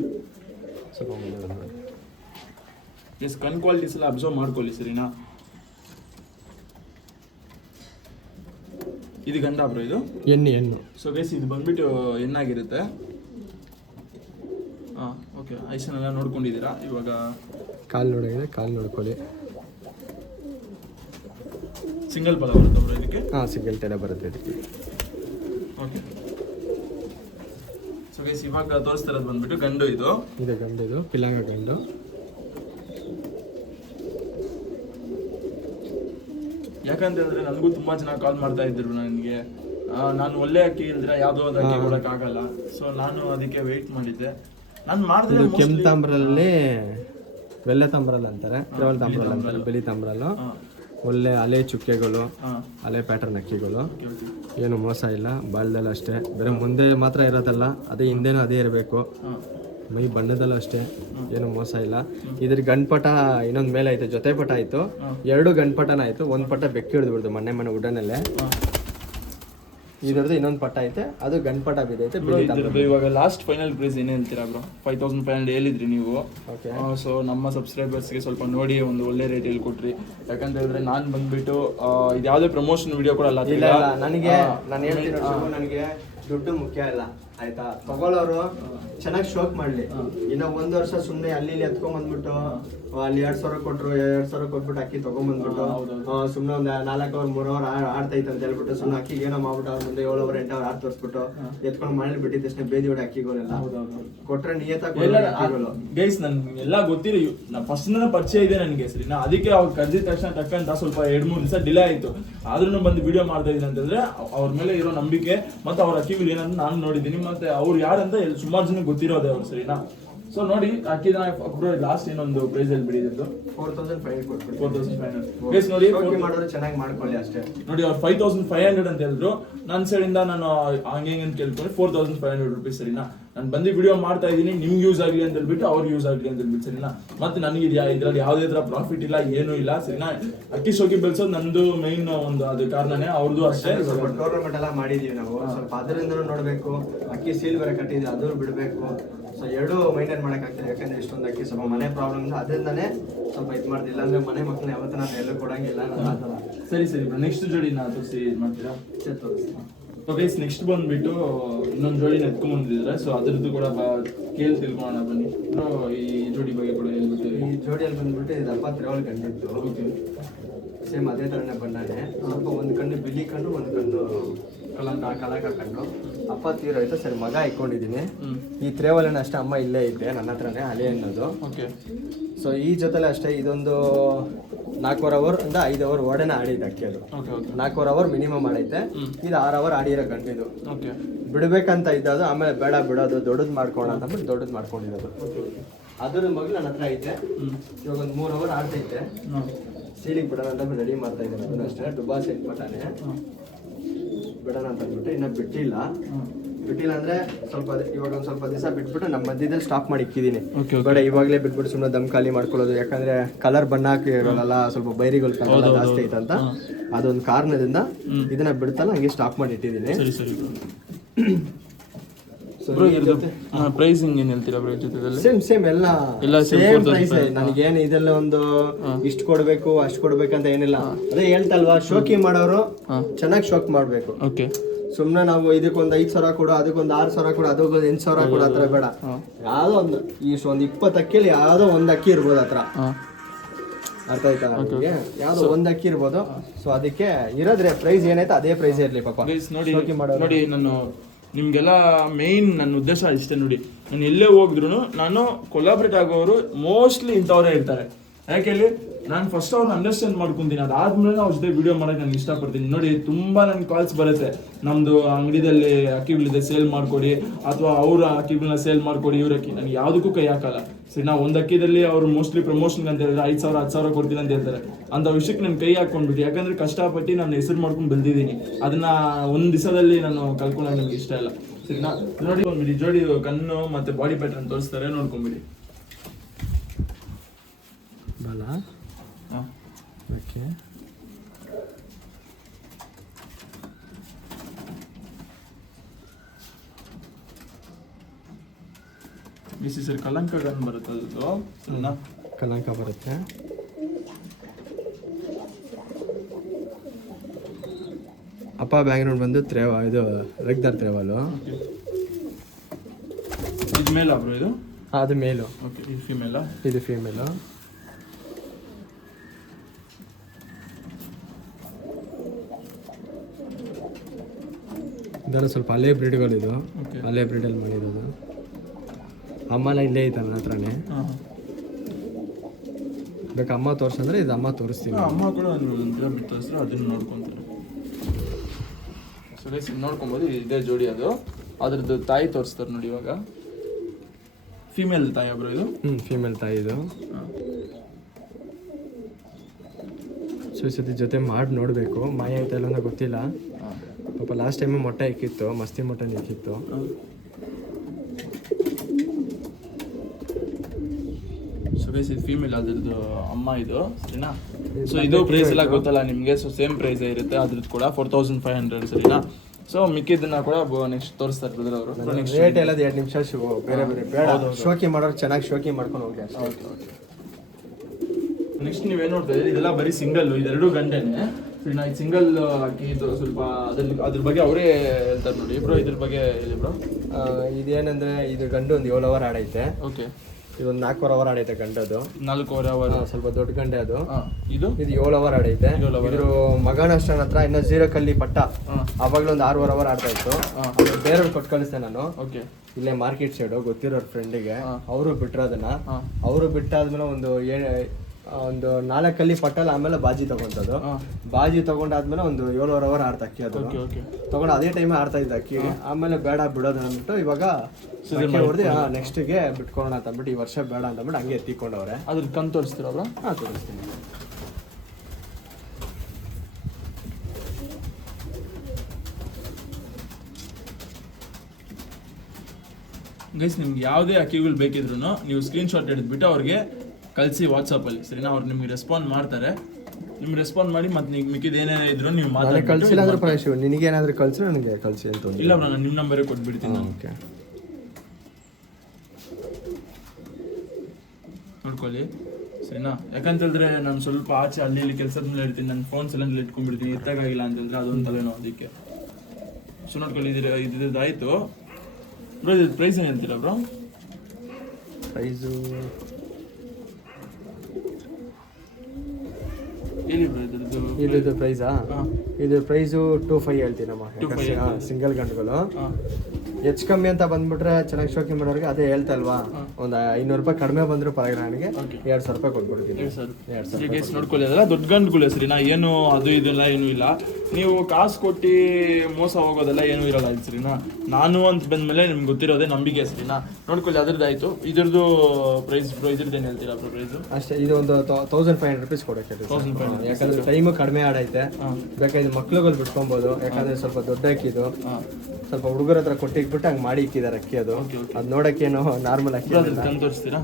ಎಸ್ ಕಣ್ ಕ್ವಾಲಿಟೀಸ್ ಎಲ್ಲ ಅಬ್ಸರ್ವ್ ಮಾಡ್ಕೊಳ್ಳಿ ಸರಿನಾ. ಇದು ಗಂಡ ಬ್ರೋ, ಇದು ಹೆಣ್ಣು. ಸೊ ಗೈಸ್ ಇದು ಬಂದ್ಬಿಟ್ಟು ಹೆಣ್ಣಾಗಿರುತ್ತೆ. ಹಾಂ ಓಕೆ, ಐಸನ್ನೆಲ್ಲ ನೋಡ್ಕೊಂಡಿದ್ದೀರಾ. ಇವಾಗ ಕಾಲು ನೋಡಿದ್ರೆ ಕಾಲು ನೋಡ್ಕೊಳ್ಳಿ. ಸಿಂಗಲ್ ಪದ ಬರುತ್ತೆ ಬ್ರೋ ಇದಕ್ಕೆ. ಹಾಂ, ಸಿಂಗಲ್ ತೆಡೆ ಬರುತ್ತೆ ಇದಕ್ಕೆ. ಓಕೆ, ಸೊ ಗೈಸ್ ಇವಾಗ ತೋರಿಸ್ತಾ ಇರೋದು ಬಂದ್ಬಿಟ್ಟು ಗಂಡು. ಇದು ಗಂಡು, ಇದು ಪಿಲಾಂಗ ಗಂಡು. ಯಾಕಂತ ಹೇಳಿದ್ರೆ ನನಗೂ ತುಂಬಾ ಜನ ಕಾಲ್ ಮಾಡ್ತಾ ಇದ್ರು ನನಗೆ, ನಾನು ಒಳ್ಳೆ ಅಕ್ಕಿ ಇಲ್ದ್ರೆ ಯಾವ್ದೋ ಒಂದು ಅಕ್ಕಿ ಕೊಡಕ್ ಆಗಲ್ಲ. ಸೊ ನಾನು ಅದಕ್ಕೆ ವೆಯ್ಟ್ ಮಾಡಿದ್ದೆ. ನಾನು ಮಾಡಿದ್ರೆ ಕೆಂಪು ತಾಮ್ರಲ್ಲಿ ಬೆಲ್ಲ ತಾಮ್ರಲ್ ಅಂತಾರೆ, ಕೇವಲ ತಾಮ್ರಲ್ ಅಂತಾರೆ, ಬಿಳಿ ತಾಮ್ರಲ್ಲು. ಒಳ್ಳೆ ಅಲೆ ಚುಕ್ಕೆಗಳು, ಅಲೆ ಪ್ಯಾಟರ್ನ್ ಅಕ್ಕಿಗಳು. ಏನು ಮೋಸ ಇಲ್ಲ, ಬಾಳ್ದಲ್ಲ ಅಷ್ಟೇ. ಬೇರೆ ಮುಂದೆ ಮಾತ್ರ ಇರೋದಲ್ಲ, ಅದೇ ಹಿಂದೆನೂ ಅದೇ ಇರಬೇಕು. ಮೈ ಬಣ್ಣದಲ್ಲೂ ಅಷ್ಟೇ, ಏನು ಮೋಸ ಇಲ್ಲ. ಇದ್ರ ಗಂಡ್ಪಟ ಇನ್ನೊಂದು ಮೇಲೆ ಐತೆ, ಜೊತೆ ಪಟ ಆಯ್ತು. 2 ಗಂಡ್ಪಟನ ಆಯ್ತು. ಒಂದು ಪಟ ಬೆಕ್ಕಿ ಹಿಡಿದು ಬಿಡ್ದು ಮೊನ್ನೆ ಉಡನಲ್ಲೇ. ಇದ್ರದ್ದು ಇನ್ನೊಂದು ಪಟ ಐತೆ, ಅದು ಗಂಡ್ಪಟ ಬಿದ್ದೈತೆ. ಇವಾಗ ಲಾಸ್ಟ್ ಫೈನಲ್ ಪ್ರೈಸ್ ಏನೇ ಅಂತೀರಾ ಬ್ರೋ? 5500 ಹೇಳಿದ್ರಿ ನೀವು. ಸೊ ನಮ್ಮ ಸಬ್ಸ್ಕ್ರೈಬರ್ಸ್ಗೆ ಸ್ವಲ್ಪ ನೋಡಿ ಒಂದು ಒಳ್ಳೆ ರೇಟಲ್ಲಿ ಕೊಟ್ರಿ. ಯಾಕಂತ ಹೇಳಿದ್ರೆ ನಾನು ಬಂದ್ಬಿಟ್ಟು ಇದು ಯಾವುದೇ ಪ್ರಮೋಷನ್ ವಿಡಿಯೋ ಕೂಡ ಅಲ್ಲ. ನನಗೆ ನಾನು ಹೇಳ್ತೀನಿ, ನನಗೆ ದುಡ್ಡು ಮುಖ್ಯ ಇಲ್ಲ ಆಯ್ತಾ. ತಗೊಳ್ಳೋರು ಚೆನ್ನಾಗಿ ಶೋಕ್ ಮಾಡ್ಲಿ. ಇನ್ನ 1 ವರ್ಷ ಸುಮ್ನೆ ಅಲ್ಲಿ ಎತ್ಕೊಂಡ್ ಬಂದ್ಬಿಟ್ಟು ಅಲ್ಲಿ 2000 ಕೊಟ್ರು, 2000 ಕೊಟ್ಬಿಟ್ಟು ಅಕ್ಕಿ ತಗೊಂಡ್ಬಂದ್ಬಿಟ್ಟು ಸುಮ್ನೆ ಒಂದ್ 4 ಅವರ್ 3 ಅವರ್ ಆಡ್ತೈತೆ ಅಂತ ಹೇಳ್ಬಿಟ್ಟು ಸುಮ್ನೆ ಅಕ್ಕಿಗೆ ಏನೋ ಮಾಡ್ಬಿಟ್ಟು ಅವ್ರ ಮುಂದೆ 7 ಅವರ್ 8 ಅವರ್ ಆಡ್ ತೋರಿಸ್ಬಿಟ್ಟು ಎತ್ಕೊಂಡು ಮನೇಲಿ ಬಿಟ್ಟಿದ್ದ ತಕ್ಷಣ ಬೇದಿ ಹೊಡೆ ಅಕ್ಕಿಗಳೆಲ್ಲ ಕೊಟ್ರೆ ನಿಯತಾಗಿ. ಗೈಸ್ ನನ್ಗೆ ಎಲ್ಲ ಗೊತ್ತಿರಿ, ಫಸ್ಟ್ ಪರಿಚಯ ಇದೆ ನನಗೆ ಸರಿ. ನಾ ಅದಕ್ಕೆ ಅವ್ರು ಕರ್ದಿದ ತಕ್ಷಣ ತಕ್ಕಂತ ಸ್ವಲ್ಪ 2-3 ದಿವಸ ಡಿಲೇ ಆಯ್ತು. ಆದ್ರೂ ಬಂದು ವಿಡಿಯೋ ಮಾಡ್ತಾ ಇದೀನಿ ಅಂತಂದ್ರೆ ಅವ್ರ ಮೇಲೆ ಇರೋ ನಂಬಿಕೆ ಮತ್ತೆ ಅವ್ರ ಅಕ್ಕಿಗಳು ಏನಂತ ನಾನು ನೋಡಿದ್ದೀನಿ. ಮತ್ತೆ ಅವ್ರು ಯಾರಂತ ಸುಮಾರು ಜನ ಗೊತ್ತಿರೋದೆ ಅವ್ರು ಸರಿನಾ. ಸೊ ನೋಡಿ ಅಕ್ಕಿದ ಲಾಸ್ಟ್ ಇನ್ನೊಂದು ಪ್ರೈಸ್ ಅಲ್ಲಿ ಬಿಡಿದ್ದು 4500. ನೋಡಿ ಮಾಡೋರು ಚೆನ್ನಾಗಿ ಮಾಡ್ಕೊಳ್ಳಿ ಅಷ್ಟೇ. ನೋಡಿ ಅವ್ರು 5500 ಅಂತ ಹೇಳಿದ್ರು. ನನ್ನ ಸೈಡ್ ಇಂದ ನಾನು ಹಂಗೆ ಅಂತ ಕೇಳ್ಕೊಂಡು 4500 ರೂಪೀಸ್ ಸರಿನಾ. ನಾನು ಬಂದು ವಿಡಿಯೋ ಮಾಡ್ತಾ ಇದ್ದೀನಿ, ನಿಮ್ಗೆ ಯೂಸ್ ಆಗಲಿ ಅಂತ ಹೇಳ್ಬಿಟ್ಟು ಅವ್ರಿಗೆ ಯೂಸ್ ಆಗಲಿ ಅಂತ ಹೇಳ್ಬಿಟ್ಟು ಸರಿನಾ. ಮತ್ತೆ ನನಗೆ ಇದ್ರಲ್ಲಿ ಯಾವುದೇ ತರ ಪ್ರಾಫಿಟ್ ಇಲ್ಲ, ಏನೂ ಇಲ್ಲ ಸರಿನಾ. ಅಕ್ಕಿ ಶೋಕಿ ಬೆಳೆಸೋದು ನಂದು ಮೈನ್ ಒಂದು ಅದು ಕಾರಣನೇ. ಅವ್ರದ್ದು ಅಷ್ಟೇ. ಟೂರ್ನಮೆಂಟ್ ಎಲ್ಲ ಮಾಡಿದೀವಿ ನಾವು, ಸ್ವಲ್ಪ ಅದರಿಂದ ನೋಡ್ಬೇಕು. ಅಕ್ಕಿ ಸೀಲ್ ಬೇರೆ ಕಟ್ಟಿದ್ವಿ, ಅದು ಬಿಡಬೇಕು. ಸೊ 2 ಮೈಂಟೈನ್ ಮಾಡಕ್ ಆಗ್ತದೆ. ಯಾಕಂದ್ರೆ ಇಷ್ಟೊಂದು ಅಕ್ಕಿ ಸ್ವಲ್ಪ ಮನೆ ಪ್ರಾಬ್ಲಮ್, ಅದರಿಂದಾನೇ ಸ್ವಲ್ಪ ಇದು ಮಾಡ್ತಿಲ್ಲ. ಅಂದ್ರೆ ಮನೆ ಮಕ್ಕಳನ್ನ ಯಾವತ್ತ ನಾನು ಎಲ್ಲೂ ಕೊಡಂಗಿಲ್ಲ. ಸರಿ ನೆಕ್ಸ್ಟ್ ಜೋಡಿ ನಾ ತೋರಿಸಿ ಮಾಡ್ತೀರಾ? ಗೈಸ್ ನೆಕ್ಸ್ಟ್ ಬಂದ್ಬಿಟ್ಟು ಇನ್ನೊಂದು ಜೋಡಿನ ಎತ್ಕೊಂಡ್ ಬಂದಿದ್ದಾರೆ. ಸೊ ಅದ್ರದ್ದು ಕೂಡ ಕೇಳಿ ತಿಳ್ಕೊಳ್ಳೋಣ ಬನ್ನಿ. ಈ ಜೋಡಿ ಬಗ್ಗೆ ಕೂಡ ಹೇಳ್ಬಿಟ್ಟು. ಈ ಜೋಡಿಯಲ್ಲಿ ಬಂದ್ಬಿಟ್ಟು ಇದು 73 ಗಂಡಿತ್ತು. ಸೇಮ್ ಅದೇ ತರನೇ ಬಣ್ಣನೇ. ಸ್ವಲ್ಪ ಒಂದು ಕಣ್ಣು ಬಿಳಿ ಕಣ್ಣು, ಒಂದು ಕಣ್ಣು ಕಲಕ ಕಂಡು ಅಪ್ಪ ತೀರೋಯ್ತು. ಸರಿ ಮಗ ಇಟ್ಕೊಂಡಿದ್ದೀನಿ. ಈ ತ್ರೇವಲೇನ ಅಷ್ಟೇ ಅಮ್ಮ ಇಲ್ಲೇ ಐತೆ ನನ್ನ ಹತ್ರನೇ ಅಲೆ ಅನ್ನೋದು. ಓಕೆ. ಸೊ ಈ ಜೊತೆಲೆ ಅಷ್ಟೇ ಇದೊಂದು 4 ಅವರ್ ಇಂದ 5 ಅವರ್ ಓಡೇನ ಆಡಿದ್ದು ಅಕ್ಕಿ ಅದು. 4 ಅವರ್ ಮಿನಿಮಮ್ ಆಡೈತೆ. ಇದು 6 ಅವರ್ ಆಡಿರೋ ಗಂಡಿದು. ಬಿಡ್ಬೇಕಂತ ಇದ್ದದು, ಆಮೇಲೆ ಬೇಡ ಬಿಡೋದು ದೊಡ್ಡದು ಮಾಡ್ಕೋಣ ಅಂತ ಬಿಟ್ಟು ದೊಡ್ಡದು ಮಾಡ್ಕೊಂಡಿರೋದು. ಅದ್ರ ಮಗಳು ನನ್ನ ಹತ್ರ ಐತೆ. ಇವಾಗ ಒಂದು 3 ಅವರ್ ಆಡ್ತೈತೆ. ಸೀಲಿಂಗ್ ಬಿಡೋಣ ಅಂತ ರೆಡಿ ಮಾಡ್ತಾ ಇದ್ದೀನಿ. ಅದನ್ನ ಅಷ್ಟೇ ಡುಬಾ ಸೆಟ್ ಪಟಾನೆ ಬಿಡೋಣ ಅಂತ ಅಂದ್ಬಿಟ್ಟು ಇನ್ನ ಬಿಟ್ಟಿಲ್ಲ ಅಂದ್ರೆ ಇವಾಗ ಒಂದು ಸ್ವಲ್ಪ ದಿವಸ ಬಿಟ್ಬಿಟ್ಟು ನಮ್ಮ ಮಧ್ಯದಲ್ಲಿ ಸ್ಟಾಪ್ ಮಾಡಿ ಇಕ್ಕಿದ್ದೀನಿ. ಬೇಡ ಇವಾಗಲೇ ಬಿಟ್ಬಿಟ್ಟು ಸುಮ್ಮನೆ ದಮ್ ಖಾಲಿ ಮಾಡ್ಕೊಳ್ಳೋದು, ಯಾಕಂದ್ರೆ ಕಲರ್ ಬಣ್ಣ ಹಾಕಿರೋಲ್ಲ, ಸ್ವಲ್ಪ ಬೈರಿಗಳು ಕಲರ್ ಜಾಸ್ತಿ ಐತಂತ ಅದೊಂದು ಕಾರಣದಿಂದ ಇದನ್ನ ಬಿಡ್ತಲ್ಲ ಹಂಗೆ ಸ್ಟಾಪ್ ಮಾಡಿ ಇಟ್ಟಿದ್ದೀನಿ. ಪ್ರೈಸಿಂಗ್ ಏನ್ ಹೇಳ್ತೀರಾ ಬ್ರೋ ಜೊತೆದಲ್ಲಿ? ಸೇಮ್ ಎಲ್ಲ ಸೇಮ್ ಪ್ರೈಸ್. ನನಗೇನು ಇದೆಲ್ಲ ಒಂದು ಇಷ್ಟು ಕೊಡ್ಬೇಕು ಅಷ್ಟು ಕೊಡ್ಬೇಕಂತ ಏನಿಲ್ಲ. ಅದೇ ಹೇಳ್ತಲ್ವಾ, ಶೋಕಿ ಮಾಡೋರು ಚೆನ್ನಾಗಿ ಶೋಕ್ ಮಾಡ್ಬೇಕು. ಓಕೆ. ಸುಮ್ನೆ ನಾವು ಇದಕ್ಕೊಂದು 5,000 ಕೊಡು, ಅದಕ್ಕೊಂದು 6,000 ಕೊಡು, ಅದಕ್ಕೊಂದು 8,000 ಕೊಡು, ಹತ್ರ ಬೇಡ. ಯಾವ್ದೋ ಒಂದು ಒಂದು 20 ಅಕ್ಕಿಲಿ ಯಾವ್ದೋ ಒಂದು ಅಕ್ಕಿ ಇರ್ಬೋದು ಹತ್ರ. ಅರ್ಥ ಆಯ್ತಾ ನಿಮಗೆ? ಯಾವ್ದೋ ಒಂದು ಅಕ್ಕಿ ಇರ್ಬೋದು. ಸೊ ಅದಕ್ಕೆ ಇರೋದ್ರೆ ಪ್ರೈಸ್ ಏನೈತೆ ಅದೇ ಪ್ರೈಸ್ ಇರ್ಲಿ ಪಾಪ. ನೋಡಿ ನಾನು ನಿಮ್ಗೆಲ್ಲ ಮೇಯ್ನ್ ನನ್ನ ಉದ್ದೇಶ ಇಷ್ಟೇ ನೋಡಿ. ನಾನು ಎಲ್ಲೇ ಹೋಗಿದ್ರು ನಾನು ಕೊಲಾಬ್ರೇಟ್ ಆಗೋರು ಮೋಸ್ಟ್ಲಿ ಇಂಥವ್ರೇ ಇರ್ತಾರೆ. ಯಾಕೆ ಹೇಳಿ, ನಾನು ಫಸ್ಟ್ ಅವ್ರನ್ನ ಅಂಡರ್ಸ್ಟ್ಯಾಂಡ್ ಮಾಡ್ಕೊಂತೀನಿ. ಅದಾದ್ಮೇಲೆ ಅವ್ರ ಜೊತೆ ವಿಡಿಯೋ ಮಾಡೋಕೆ ನಾನು ಇಷ್ಟಪಡ್ತೀನಿ. ನೋಡಿ ತುಂಬಾ ನನ್ಗೆ ಕಾಲ್ಸ್ ಬರುತ್ತೆ, ನಮ್ದು ಅಂಗಡಿದಲ್ಲಿ ಅಕ್ಕಿಗಳಿದೆ ಸೇಲ್ ಮಾಡ್ಕೊಡಿ, ಅಥವಾ ಅವ್ರ ಅಕ್ಕಿಗಳನ್ನ ಸೇಲ್ ಮಾಡ್ಕೊಡಿ, ಇವ್ರ ಅಕ್ಕಿ. ನನಗೆ ಯಾವುದಕ್ಕೂ ಕೈ ಹಾಕಲ್ಲ. ಸರಿ, ನಾವು ಒಂದು ಅಕ್ಕಿದಲ್ಲಿ ಅವ್ರು ಮೋಸ್ಟ್ಲಿ ಪ್ರಮೋಷನ್ ಅಂತ ಹೇಳಿದ್ರೆ 5,000 10,000 ಕೊಡ್ತೀನಿ ಅಂತ ಹೇಳ್ತಾರೆ. ಅಂತ ವಿಷಯಕ್ಕೆ ನಾನು ಕೈ ಹಾಕೊಂಡ್ಬಿಟ್ಟು, ಯಾಕಂದ್ರೆ ಕಷ್ಟಪಟ್ಟು ನಾನು ಹೆಸರು ಮಾಡ್ಕೊಂಡು ಬೆಳೆದಿದ್ದೀನಿ. ಅದನ್ನ ಒಂದು ದಿವಸದಲ್ಲಿ ನಾನು ಕಲ್ಕೊಳ್ಳೋದು ನನಗೆ ಇಷ್ಟ ಇಲ್ಲ. ಸರಿನಾ? ನೋಡಿ ಬಂದ್ಬಿಡಿ, ಜೋಡಿ ಕಣ್ಣು ಮತ್ತೆ ಬಾಡಿ ಪ್ಯಾಟರ್ನ್ ತೋರಿಸ್ತಾರೆ, ನೋಡ್ಕೊಂಡ್ಬಿಡಿ. ಬಲ ಓಕೆ. ದಿಸ್ ಇಸ್ ಕಲಂಕ ಗನ್ ಬರುತ್ತೆ, ಅದು ಕಲಂಕ ಬರುತ್ತೆ. ಅಪ್ಪ ಬ್ಯಾಕ್ಗ್ರೌಂಡ್ ಬಂದು ಇದು ರೆಗ್ದಾರ್ ತ್ರೇವಾಲು. ಇದು ಮೇಲ್ ಬ್ರೋ? ಇದು ಅದು ಮೇಲು. ಓಕೆ. ಇದು ಫಿಮೇಲ್? ಇದು ಫಿಮೇಲು. ಇದೆಲ್ಲ ಸ್ವಲ್ಪ ಹಳೆ ಬ್ರೀಡ್ಗಳಿದು, ಹಳೆ ಬ್ರೀಡಲ್ಲಿ ಮಾಡಿರೋದು. ಅಮ್ಮನ ಇಲ್ಲೇ ಐತೆ ನನ್ನ ಹತ್ರನೇ. ಬೇಕು ಅಮ್ಮ ತೋರಿಸಂದ್ರೆ ಇದು ಅಮ್ಮ ತೋರಿಸ್ತೀನಿ. ಅಮ್ಮ ಕೂಡ ಬಿಟ್ಟು ತೋರಿಸಿದ್ರೆ ಅದನ್ನು ನೋಡ್ಕೊತಾರೆ. ಸುರೇಶ್ ನೋಡ್ಕೊಬೋದು. ಇದೇ ಜೋಡಿ ಅದು. ಅದ್ರದ್ದು ತಾಯಿ ತೋರಿಸ್ತಾರೆ ನೋಡಿ ಇವಾಗ. ಫೀಮೇಲ್ ತಾಯಿ ಒಬ್ರು ಇದು? ಫೀಮೇಲ್ ತಾಯಿ ಇದು. ಸೊ ಈ ಸತಿ ಜೊತೆ ಮಾಡಿ ನೋಡಬೇಕು. ಮಾಯ ಐತೆ ಇಲ್ಲ ಅಂತ ಗೊತ್ತಿಲ್ಲ ಪಾಪ. ಲಾಸ್ಟ್ ಟೈಮು ಮೊಟ್ಟೆ ಇಕ್ಕಿತ್ತು, ಮಸ್ತಿ ಮೊಟ್ಟೆ ಇಕ್ಕಿತ್ತು. ಸುರೇಶ್ ಇದು ಫೀಮೇಲ್, ಅದ್ರದ್ದು ಅಮ್ಮ ಇದು. ಸರಿನಾ? ಸೊ ಇದು ಪ್ರೈಸ್ ಎಲ್ಲ ಗೊತ್ತಲ್ಲ ನಿಮಗೆ. ಸೊ ಸೇಮ್ ಪ್ರೈಸ್ ಇರುತ್ತೆ ಅದ್ರದ್ದು ಕೂಡ 4,500. ಸರಿನಾ? ಸೊ ಮಿಕ್ಕಿದ್ದನ್ನ ಕೂಡ ನೆಕ್ಸ್ಟ್ ತೋರಿಸ್ತಾರೆ ಬ್ರದರ್ ಅವರು. ನೆಕ್ಸ್ಟ್ ರೇಟ್ ಎಲ್ಲ 2 ನಿಮಿಷ ಬೇರೆ ಬೇರೆ ಬೇಡ. ಶೋಕಿ ಮಾಡೋರು ಚೆನ್ನಾಗಿ ಶೋಕಿ ಮಾಡ್ಕೊಂಡು ಹೋಗಿ. ಓಕೆ. ನೆಕ್ಸ್ಟ್ ನೀವೇನು ನೋಡ್ತಾ ಇದ್ದೀರಿ, ಇದೆಲ್ಲ ಬರೀ ಸಿಂಗಲ್, ಇದೆರಡು ಗಂಟೆನೆ. ಸರಿನಾ? ಇದು ಸಿಂಗಲ್ ಹಾಕಿ ಇದು ಸ್ವಲ್ಪ ಅದ್ರ ಬಗ್ಗೆ ಅವರೇ ಹೇಳ್ತಾರೆ ನೋಡಿ ಬ್ರೋ. ಇದ್ರ ಬಗ್ಗೆ ಹೇಳಿ ಬ್ರೋ. ಇದೇನಂದ್ರೆ ಇದು ಗಂಡು ಒಂದು 7 ಅವರ್ ಆಡೈತೆ. ಓಕೆ. ಇದೊಂದು 4 ಅವರ್ ಆಡೈತೆ ಗಂಡದು. 4 ಅವರ್ ಸ್ವಲ್ಪ ದೊಡ್ಡ ಗಂಡೆ ಅದು. ಇದು 7 ಅವರ್ ಆಡೈತೆ. ಇದ್ರ ಮಗನಷ್ಟನ ಹತ್ರ ಇನ್ನೂ 0 ಕಲ್ಲಿ ಪಟ್ಟ ಅವಾಗಲೂ ಒಂದು 6 ಅವರ್ ಆಡ್ತಾ ಇತ್ತು. ಬೇರೆಯವ್ರು ಕೊಟ್ಟು ಕಳಿಸ್ದೆ ನಾನು. ಓಕೆ. ಇಲ್ಲೇ ಮಾರ್ಕೆಟ್ ಸೈಡು ಗೊತ್ತಿರೋರ್ ಫ್ರೆಂಡಿಗೆ. ಅವರು ಬಿಟ್ಟಿರೋದನ್ನ ಅವರು ಬಿಟ್ಟಾದ್ಮೇಲೆ ಒಂದು 4 ಕಲ್ಲಿ ಪಟ್ಟಲ್ಲ. ಆಮೇಲೆ ಬಾಜಿ ತಗೊಂತದ್ದು. ಬಾಜಿ ತಗೊಂಡಾದ್ಮೇಲೆ ಒಂದು 7 ಅವರ್ ಆಡ್ತಾ ಅಕ್ಕಿ ಅದು ತಗೊಂಡು ಅದೇ ಟೈಮೇ ಆಡ್ತಾ ಇದ್ದ ಅಕ್ಕಿ. ಆಮೇಲೆ ಬೇಡ ಬಿಡೋದು ಅಂದ್ಬಿಟ್ಟು ಇವಾಗ ಹೊಡೆದು ನೆಕ್ಸ್ಟ್ಗೆ ಬಿಟ್ಕೊಳ್ಳೋಣ ಅಂತ ಅಂದ್ಬಿಟ್ಟು ಈ ವರ್ಷ ಬೇಡ ಅಂತ ಅಂದ್ಬಿಟ್ಟು ಹಂಗೆ ಎತ್ತಿಕೊಂಡವ್ರೆ. ಅದ್ರ ಕಣ್ ತೋರಿಸ್ತೀರ ಬ್ರೋ? ಹಾಂ ತೋರಿಸ್ತೀನಿ. ಗೈಸ್, ನಿಮ್ಗೆ ಯಾವುದೇ ಅಕ್ಕಿಗಳು ಬೇಕಿದ್ರು ನೀವು ಸ್ಕ್ರೀನ್ಶಾಟ್ ಹಿಡಿದ್ಬಿಟ್ಟು ಅವ್ರಿಗೆ ಕಳಿಸಿ ವಾಟ್ಸಪ್ಪಲ್ಲಿ. ಸರಿನಾ? ಅವ್ರು ನಿಮ್ಗೆ ರೆಸ್ಪಾಂಡ್ ಮಾಡ್ತಾರೆ. ನಿಮ್ಗೆ ರೆಸ್ಪಾಂಡ್ ಮಾಡಿ ಮತ್ತೆ ನೀವು ಮಿಕ್ಕಿದ ಏನೇನೇ ಇದ್ರು ನೀವು ಮಾತಾಡಿ. ಕಳಿಸಿಲ್ಲ ಅಂದ್ರೆ ಪ್ರೈಸ್ ನಿನಗೆ ಏನಾದರೂ ಕಳಿಸಿ ನನಗೆ ಕಳಿಸಿ ಅಂತ. ಇಲ್ಲ ನಾನು ನಿಮ್ಮ ನಂಬರೇ ಕೊಟ್ಬಿಡ್ತೀನಿ. ಓಕೆ, ನೋಡ್ಕೊಳ್ಳಿ. ಸರಿನಾ? ಯಾಕಂತೇಳಿದ್ರೆ ನಾನು ಸ್ವಲ್ಪ ಆಚೆ ಅಲ್ಲಿ ಕೆಲಸದ ಮೇಲೆ ಇರ್ತೀನಿ. ನನ್ನ ಫೋನ್ಸ್ ಎಲ್ಲ ಇಟ್ಕೊಂಡ್ಬಿಡ್ತೀನಿ. ಎತ್ತಾಗಿಲ್ಲ ಅಂತಂದ್ರೆ ಅದೊಂದು ತಲೆನೋ ಅದಕ್ಕೆ. ಸೊ ನೋಡ್ಕೊಳ್ಳಿ. ಇದಾಯಿತು ಬ್ರೋ. ಇದು ಪ್ರೈಸ್ ಏನು ಹೇಳ್ತೀರಾ ಬ್ರೋ? ಪ್ರೈಸು ಎಲ್ಲಿ ಇದ್ರದ್ದು ಇದು ಪ್ರೈಸಾ? ಇದು ಪ್ರೈಸು 2.5 ಹೇಳ್ತೀನಮ್ಮ. 2.5 ಸಿಂಗಲ್ ಗಂಟುಗಳು. ಹೆಚ್ಚು ಕಮ್ಮಿ ಅಂತ ಬಂದ್ಬಿಟ್ರೆ ಚೆನ್ನಾಗಿ ಶೋಕಿ ಮಾಡೋರಿಗೆ ಅದೇ ಹೇಳ್ತಾ ಅಲ್ವಾ, ಒಂದು 500 ರೂಪಾಯಿ ಕಡಿಮೆ ಬಂದ್ರು ಪರವಾಗಿಲ್ಲ, ನನಗೆ 2,000 ರೂಪಾಯಿ ಕೊಟ್ಬಿಡ್ತೀನಿ. 2,000 ನೋಡ್ಕೊಳ್ಳಿ. ಅದೆಲ್ಲ ದೊಡ್ಡ ಗಂಟುಗಳು ಸರಿ ನಾ ಏನು ಅದು ಇದೆಲ್ಲ ಏನೂ ಇಲ್ಲ. ನೀವು ಕಾಸು ಕೊಟ್ಟು ಮೋಸ ಹೋಗೋದೆಲ್ಲ ಏನೂ ಇರಲ್ಲ ಇದು ಸರಿನಾ. ನಾನು ಅಂತ ಬಂದ್ಮೇಲೆ ನಿಮ್ಗೆ ಗೊತ್ತಿರೋದೇ ನಂಬಿಕೆ ಸರಿನಾ. ನೋಡ್ಕೊಳ್ಳಿ ಅದ್ರದ್ದು ಆಯ್ತು. ಇದ್ರದ್ದು ಪ್ರೈಸ್ ಇದ್ರದ್ದು ಏನು ಹೇಳ್ತೀರಾ ಪ್ರೈಸು? ಅಷ್ಟೇ, ಇದು ಒಂದು 1,500 ರೂಪೀಸ್ ಕೊಡೋಕೆ. 1,500 ಯಾಕಂದ್ರೆ ಟೈಮು ಕಡಿಮೆ ಆಡೈತೆ. ಬೇಕಾದ್ರೆ ಮಕ್ಳುಗಳು ಬಿಟ್ಕೊಬೋದು. ಯಾಕಂದ್ರೆ ಸ್ವಲ್ಪ ದೊಡ್ಡ ಅಕ್ಕಿದು, ಸ್ವಲ್ಪ ಹುಡುಗರ ಹತ್ರ ಕೊಟ್ಟಿಟ್ಬಿಟ್ಟು ಹಂಗೆ ಮಾಡಿ ಇಕ್ಕಿದ್ದಾರೆ ಅಕ್ಕಿ. ಅದು ಅದು ನೋಡೋಕ್ಕೇನು ನಾರ್ಮಲ್ ಅಕ್ಕಿ ತೋರಿಸ್ತೀರಾ?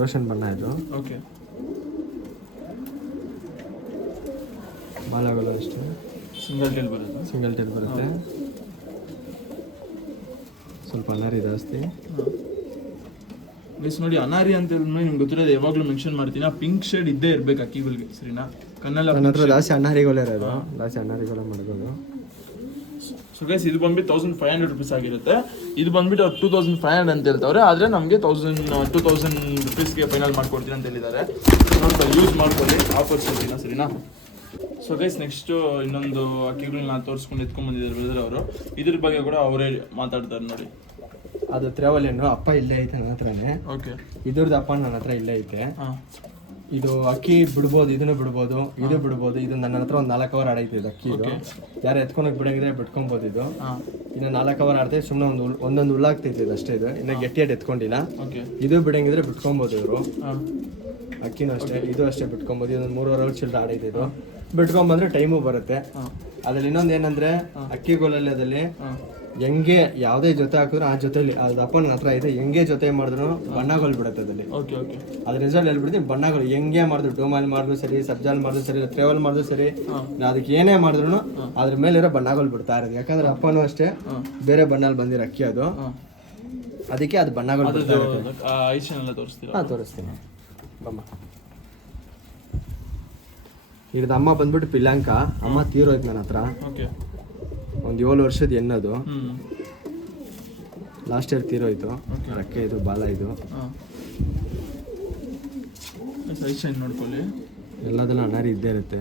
ರೋಷನ್ ಬಣ್ಣ ಇದು. ಓಕೆ, ಬಾಲಗಳು ಅಷ್ಟೇ, ಸಿಂಗಲ್ ಟೇಲ್ ಬರುತ್ತೆ. ಸ್ವಲ್ಪ ಅನಾರಿ ಜಾಸ್ತಿ. ಪ್ಲೀಸ್ ನೋಡಿ, ಅನಾರಿ ಅಂತ ಹೇಳಿದ್ಮೇಲೆ ನಿಮ್ಗೆ ಗೊತ್ತಿರೋದು ಯಾವಾಗಲೂ ಮೆನ್ಷನ್ ಮಾಡ್ತೀನಿ, ಆ ಪಿಂಕ್ ಶೇಡ್ ಇದ್ದೇ ಇರ್ಬೇಕು ಅಕ್ಕಿಗಳಿಗೆ ಸರಿನಾ. ಕಣ್ಣೆಲ್ಲ ನನ್ನ ಹತ್ರ ಜಾಸ್ತಿ ಅನ್ನಾರಿಗಳೇ ಇರೋದು, ಜಾಸ್ತಿ ಅನ್ನಾರಿಗಳೇ ಮಾಡ್ಬೋದು. ಸೊ ಗೈಸ್ ಇದು ಬಂದ್ಬಿಟ್ಟು 1,500 ರೂಪೀಸ್ ಆಗಿರುತ್ತೆ. ಇದು ಬಂದ್ಬಿಟ್ಟು ಅವ್ರು 2,500 ಅಂತ ಹೇಳ್ತವ್ರೆ, ಆದರೆ ನಮಗೆ 2,000 ರೂಪೀಸ್ಗೆ ಫೈನಲ್ ಮಾಡ್ಕೊಡ್ತೀನಿ ಅಂತ ಹೇಳಿದ್ದಾರೆ. ನೋಡ್ಕೊಳ್ಳಿ, ಯೂಸ್ ಮಾಡ್ಕೊಳ್ಳಿ, ಆಫರ್ಸ್ ಇರ್ತೀನ ಸರಿನಾ. ಸೊ ಗೈಸ್ ನೆಕ್ಸ್ಟು ಇನ್ನೊಂದು ಅಕ್ಕಿಗಳನ್ನ ನಾನು ತೋರಿಸ್ಕೊಂಡು ಎತ್ಕೊಂಡ್ಬಂದಿದ್ದಾರೆ ಬ್ರದರ್ ಅವರು. ಇದ್ರ ಬಗ್ಗೆ ಕೂಡ ಅವರೇ ಮಾತಾಡ್ತಾರೆ ನೋಡಿ. ಅದು ತ್ರೇವಲಿಯನ್ನು ಅಪ್ಪ ಇಲ್ಲೇ ಐತೆ ನನ್ನ ಹತ್ರನೇ. ಓಕೆ, ಇದ್ರದ್ದು ಅಪ್ಪ ನನ್ನ ಹತ್ರ ಇಲ್ಲೇ ಐತೆ. ಹಾಂ, ಇದು ಅಕ್ಕಿ ಬಿಡ್ಬೋದು, ಇದನ್ನು ಬಿಡ್ಬೋದು, ಇದು ಬಿಡ್ಬೋದು. ಇದು ನನ್ನ ಹತ್ರ ಒಂದು 4 ಅವರ್ ಆಡೈತೆ ಇದು ಅಕ್ಕಿ. ಇದು ಯಾರು ಎತ್ಕೊಳಕ್ ಬಿಡಂಗಿದ್ರೆ ಬಿಟ್ಕೊಬೋದು. ಇದು ಇನ್ನು 4 ಅವರ್ ಆಡ್ತೈತೆ, ಸುಮ್ಮನೆ ಒಂದೊಂದು ಹುಲ್ಲಾಗ್ತೈತೆ ಇದು ಅಷ್ಟೇ. ಇದು ಇನ್ನು ಗಟ್ಟಿಯಾಗಿ ಎತ್ಕೊಂಡಿಲ್ಲ. ಇದು ಬಿಡಂಗಿದ್ರೆ ಬಿಟ್ಕೊಬೋದು ಇವರು. ಅಕ್ಕಿನೂ ಅಷ್ಟೇ, ಇದು ಅಷ್ಟೇ ಬಿಟ್ಕೊಬೋದು. ಇದೊಂದು 3 ಅವರ್ ಚಿಲ್ಲರೆ ಆಡೈತೆ. ಇದು ಬಿಟ್ಕೊಂಬಂದ್ರೆ ಟೈಮು ಬರುತ್ತೆ. ಅದ್ರಲ್ಲಿ ಇನ್ನೊಂದು ಏನಂದ್ರೆ ಅಕ್ಕಿಗಳಲ್ಲಿ ಅದಲ್ಲಿ ಹೆಂಗೆ ಯಾವುದೇ ಜೊತೆ ಹಾಕಿದ್ರು ಆ ಜೊತೆಲಿ ಅದು ಅಪ್ಪ ನನ್ನ ಹತ್ರ ಇದೆ. ಹೆಂಗೆ ಜೊತೆ ಮಾಡಿದ್ರು ಬಣ್ಣಗಳು ಬಿಡುತ್ತೆ ಅದಲ್ಲಿ. ಅದ್ರ ರಿಸಲ್ಟ್ ಹೇಳ್ಬಿಡ್ತೀನಿ. ಬಣ್ಣಗಳು ಹೆಂಗೆ ಮಾಡಿದ್ರು, ಡೋಮಲ್ ಮಾಡಿದ್ರು ಸರಿ, ಸಬ್ಜಾಲ್ ಮಾಡಿದ್ರು ಸರಿ, ಟ್ರೇವಲ್ ಮಾಡಿದ್ರು ಸರಿ, ಅದಕ್ಕೆ ಏನೇ ಮಾಡಿದ್ರು ಅದ್ರ ಮೇಲೆ ಇರೋ ಬಣ್ಣಗಳು ಬಿಡ್ತಾ ಇರೋದು. ಯಾಕಂದ್ರೆ ಅಪ್ಪನೂ ಅಷ್ಟೇ ಬೇರೆ ಬಣ್ಣಲ್ಲಿ ಬಂದಿರೋ ಅಕ್ಕಿ ಅದು, ಅದಕ್ಕೆ ಅದು ಬಣ್ಣಗಳು ಬಿಡ್ತಾ ಇರುತ್ತೆ. ಹಾಂ, ತೋರಿಸ್ತೀನಿ ಬಮ್ಮ. ಇದ್ರದ್ದು ಅಮ್ಮ ಬಂದ್ಬಿಟ್ಟು ಪಿಲಾಂಕ. ಅಮ್ಮ ತೀರೋಯ್ತು ನನ್ನ ಹತ್ರ. ಒಂದು 7 ವರ್ಷದ ಎನ್ನದು. Last year ತೀರೋಯ್ತು. ರಕ್ಕೆ ಇದು, ಬಾಲ ಇದು, ನೋಡ್ಕೊಳ್ಳಿ. ಎಲ್ಲದೆಲ್ಲ ಅನಾರಿ ಇದ್ದೇ ಇರುತ್ತೆ.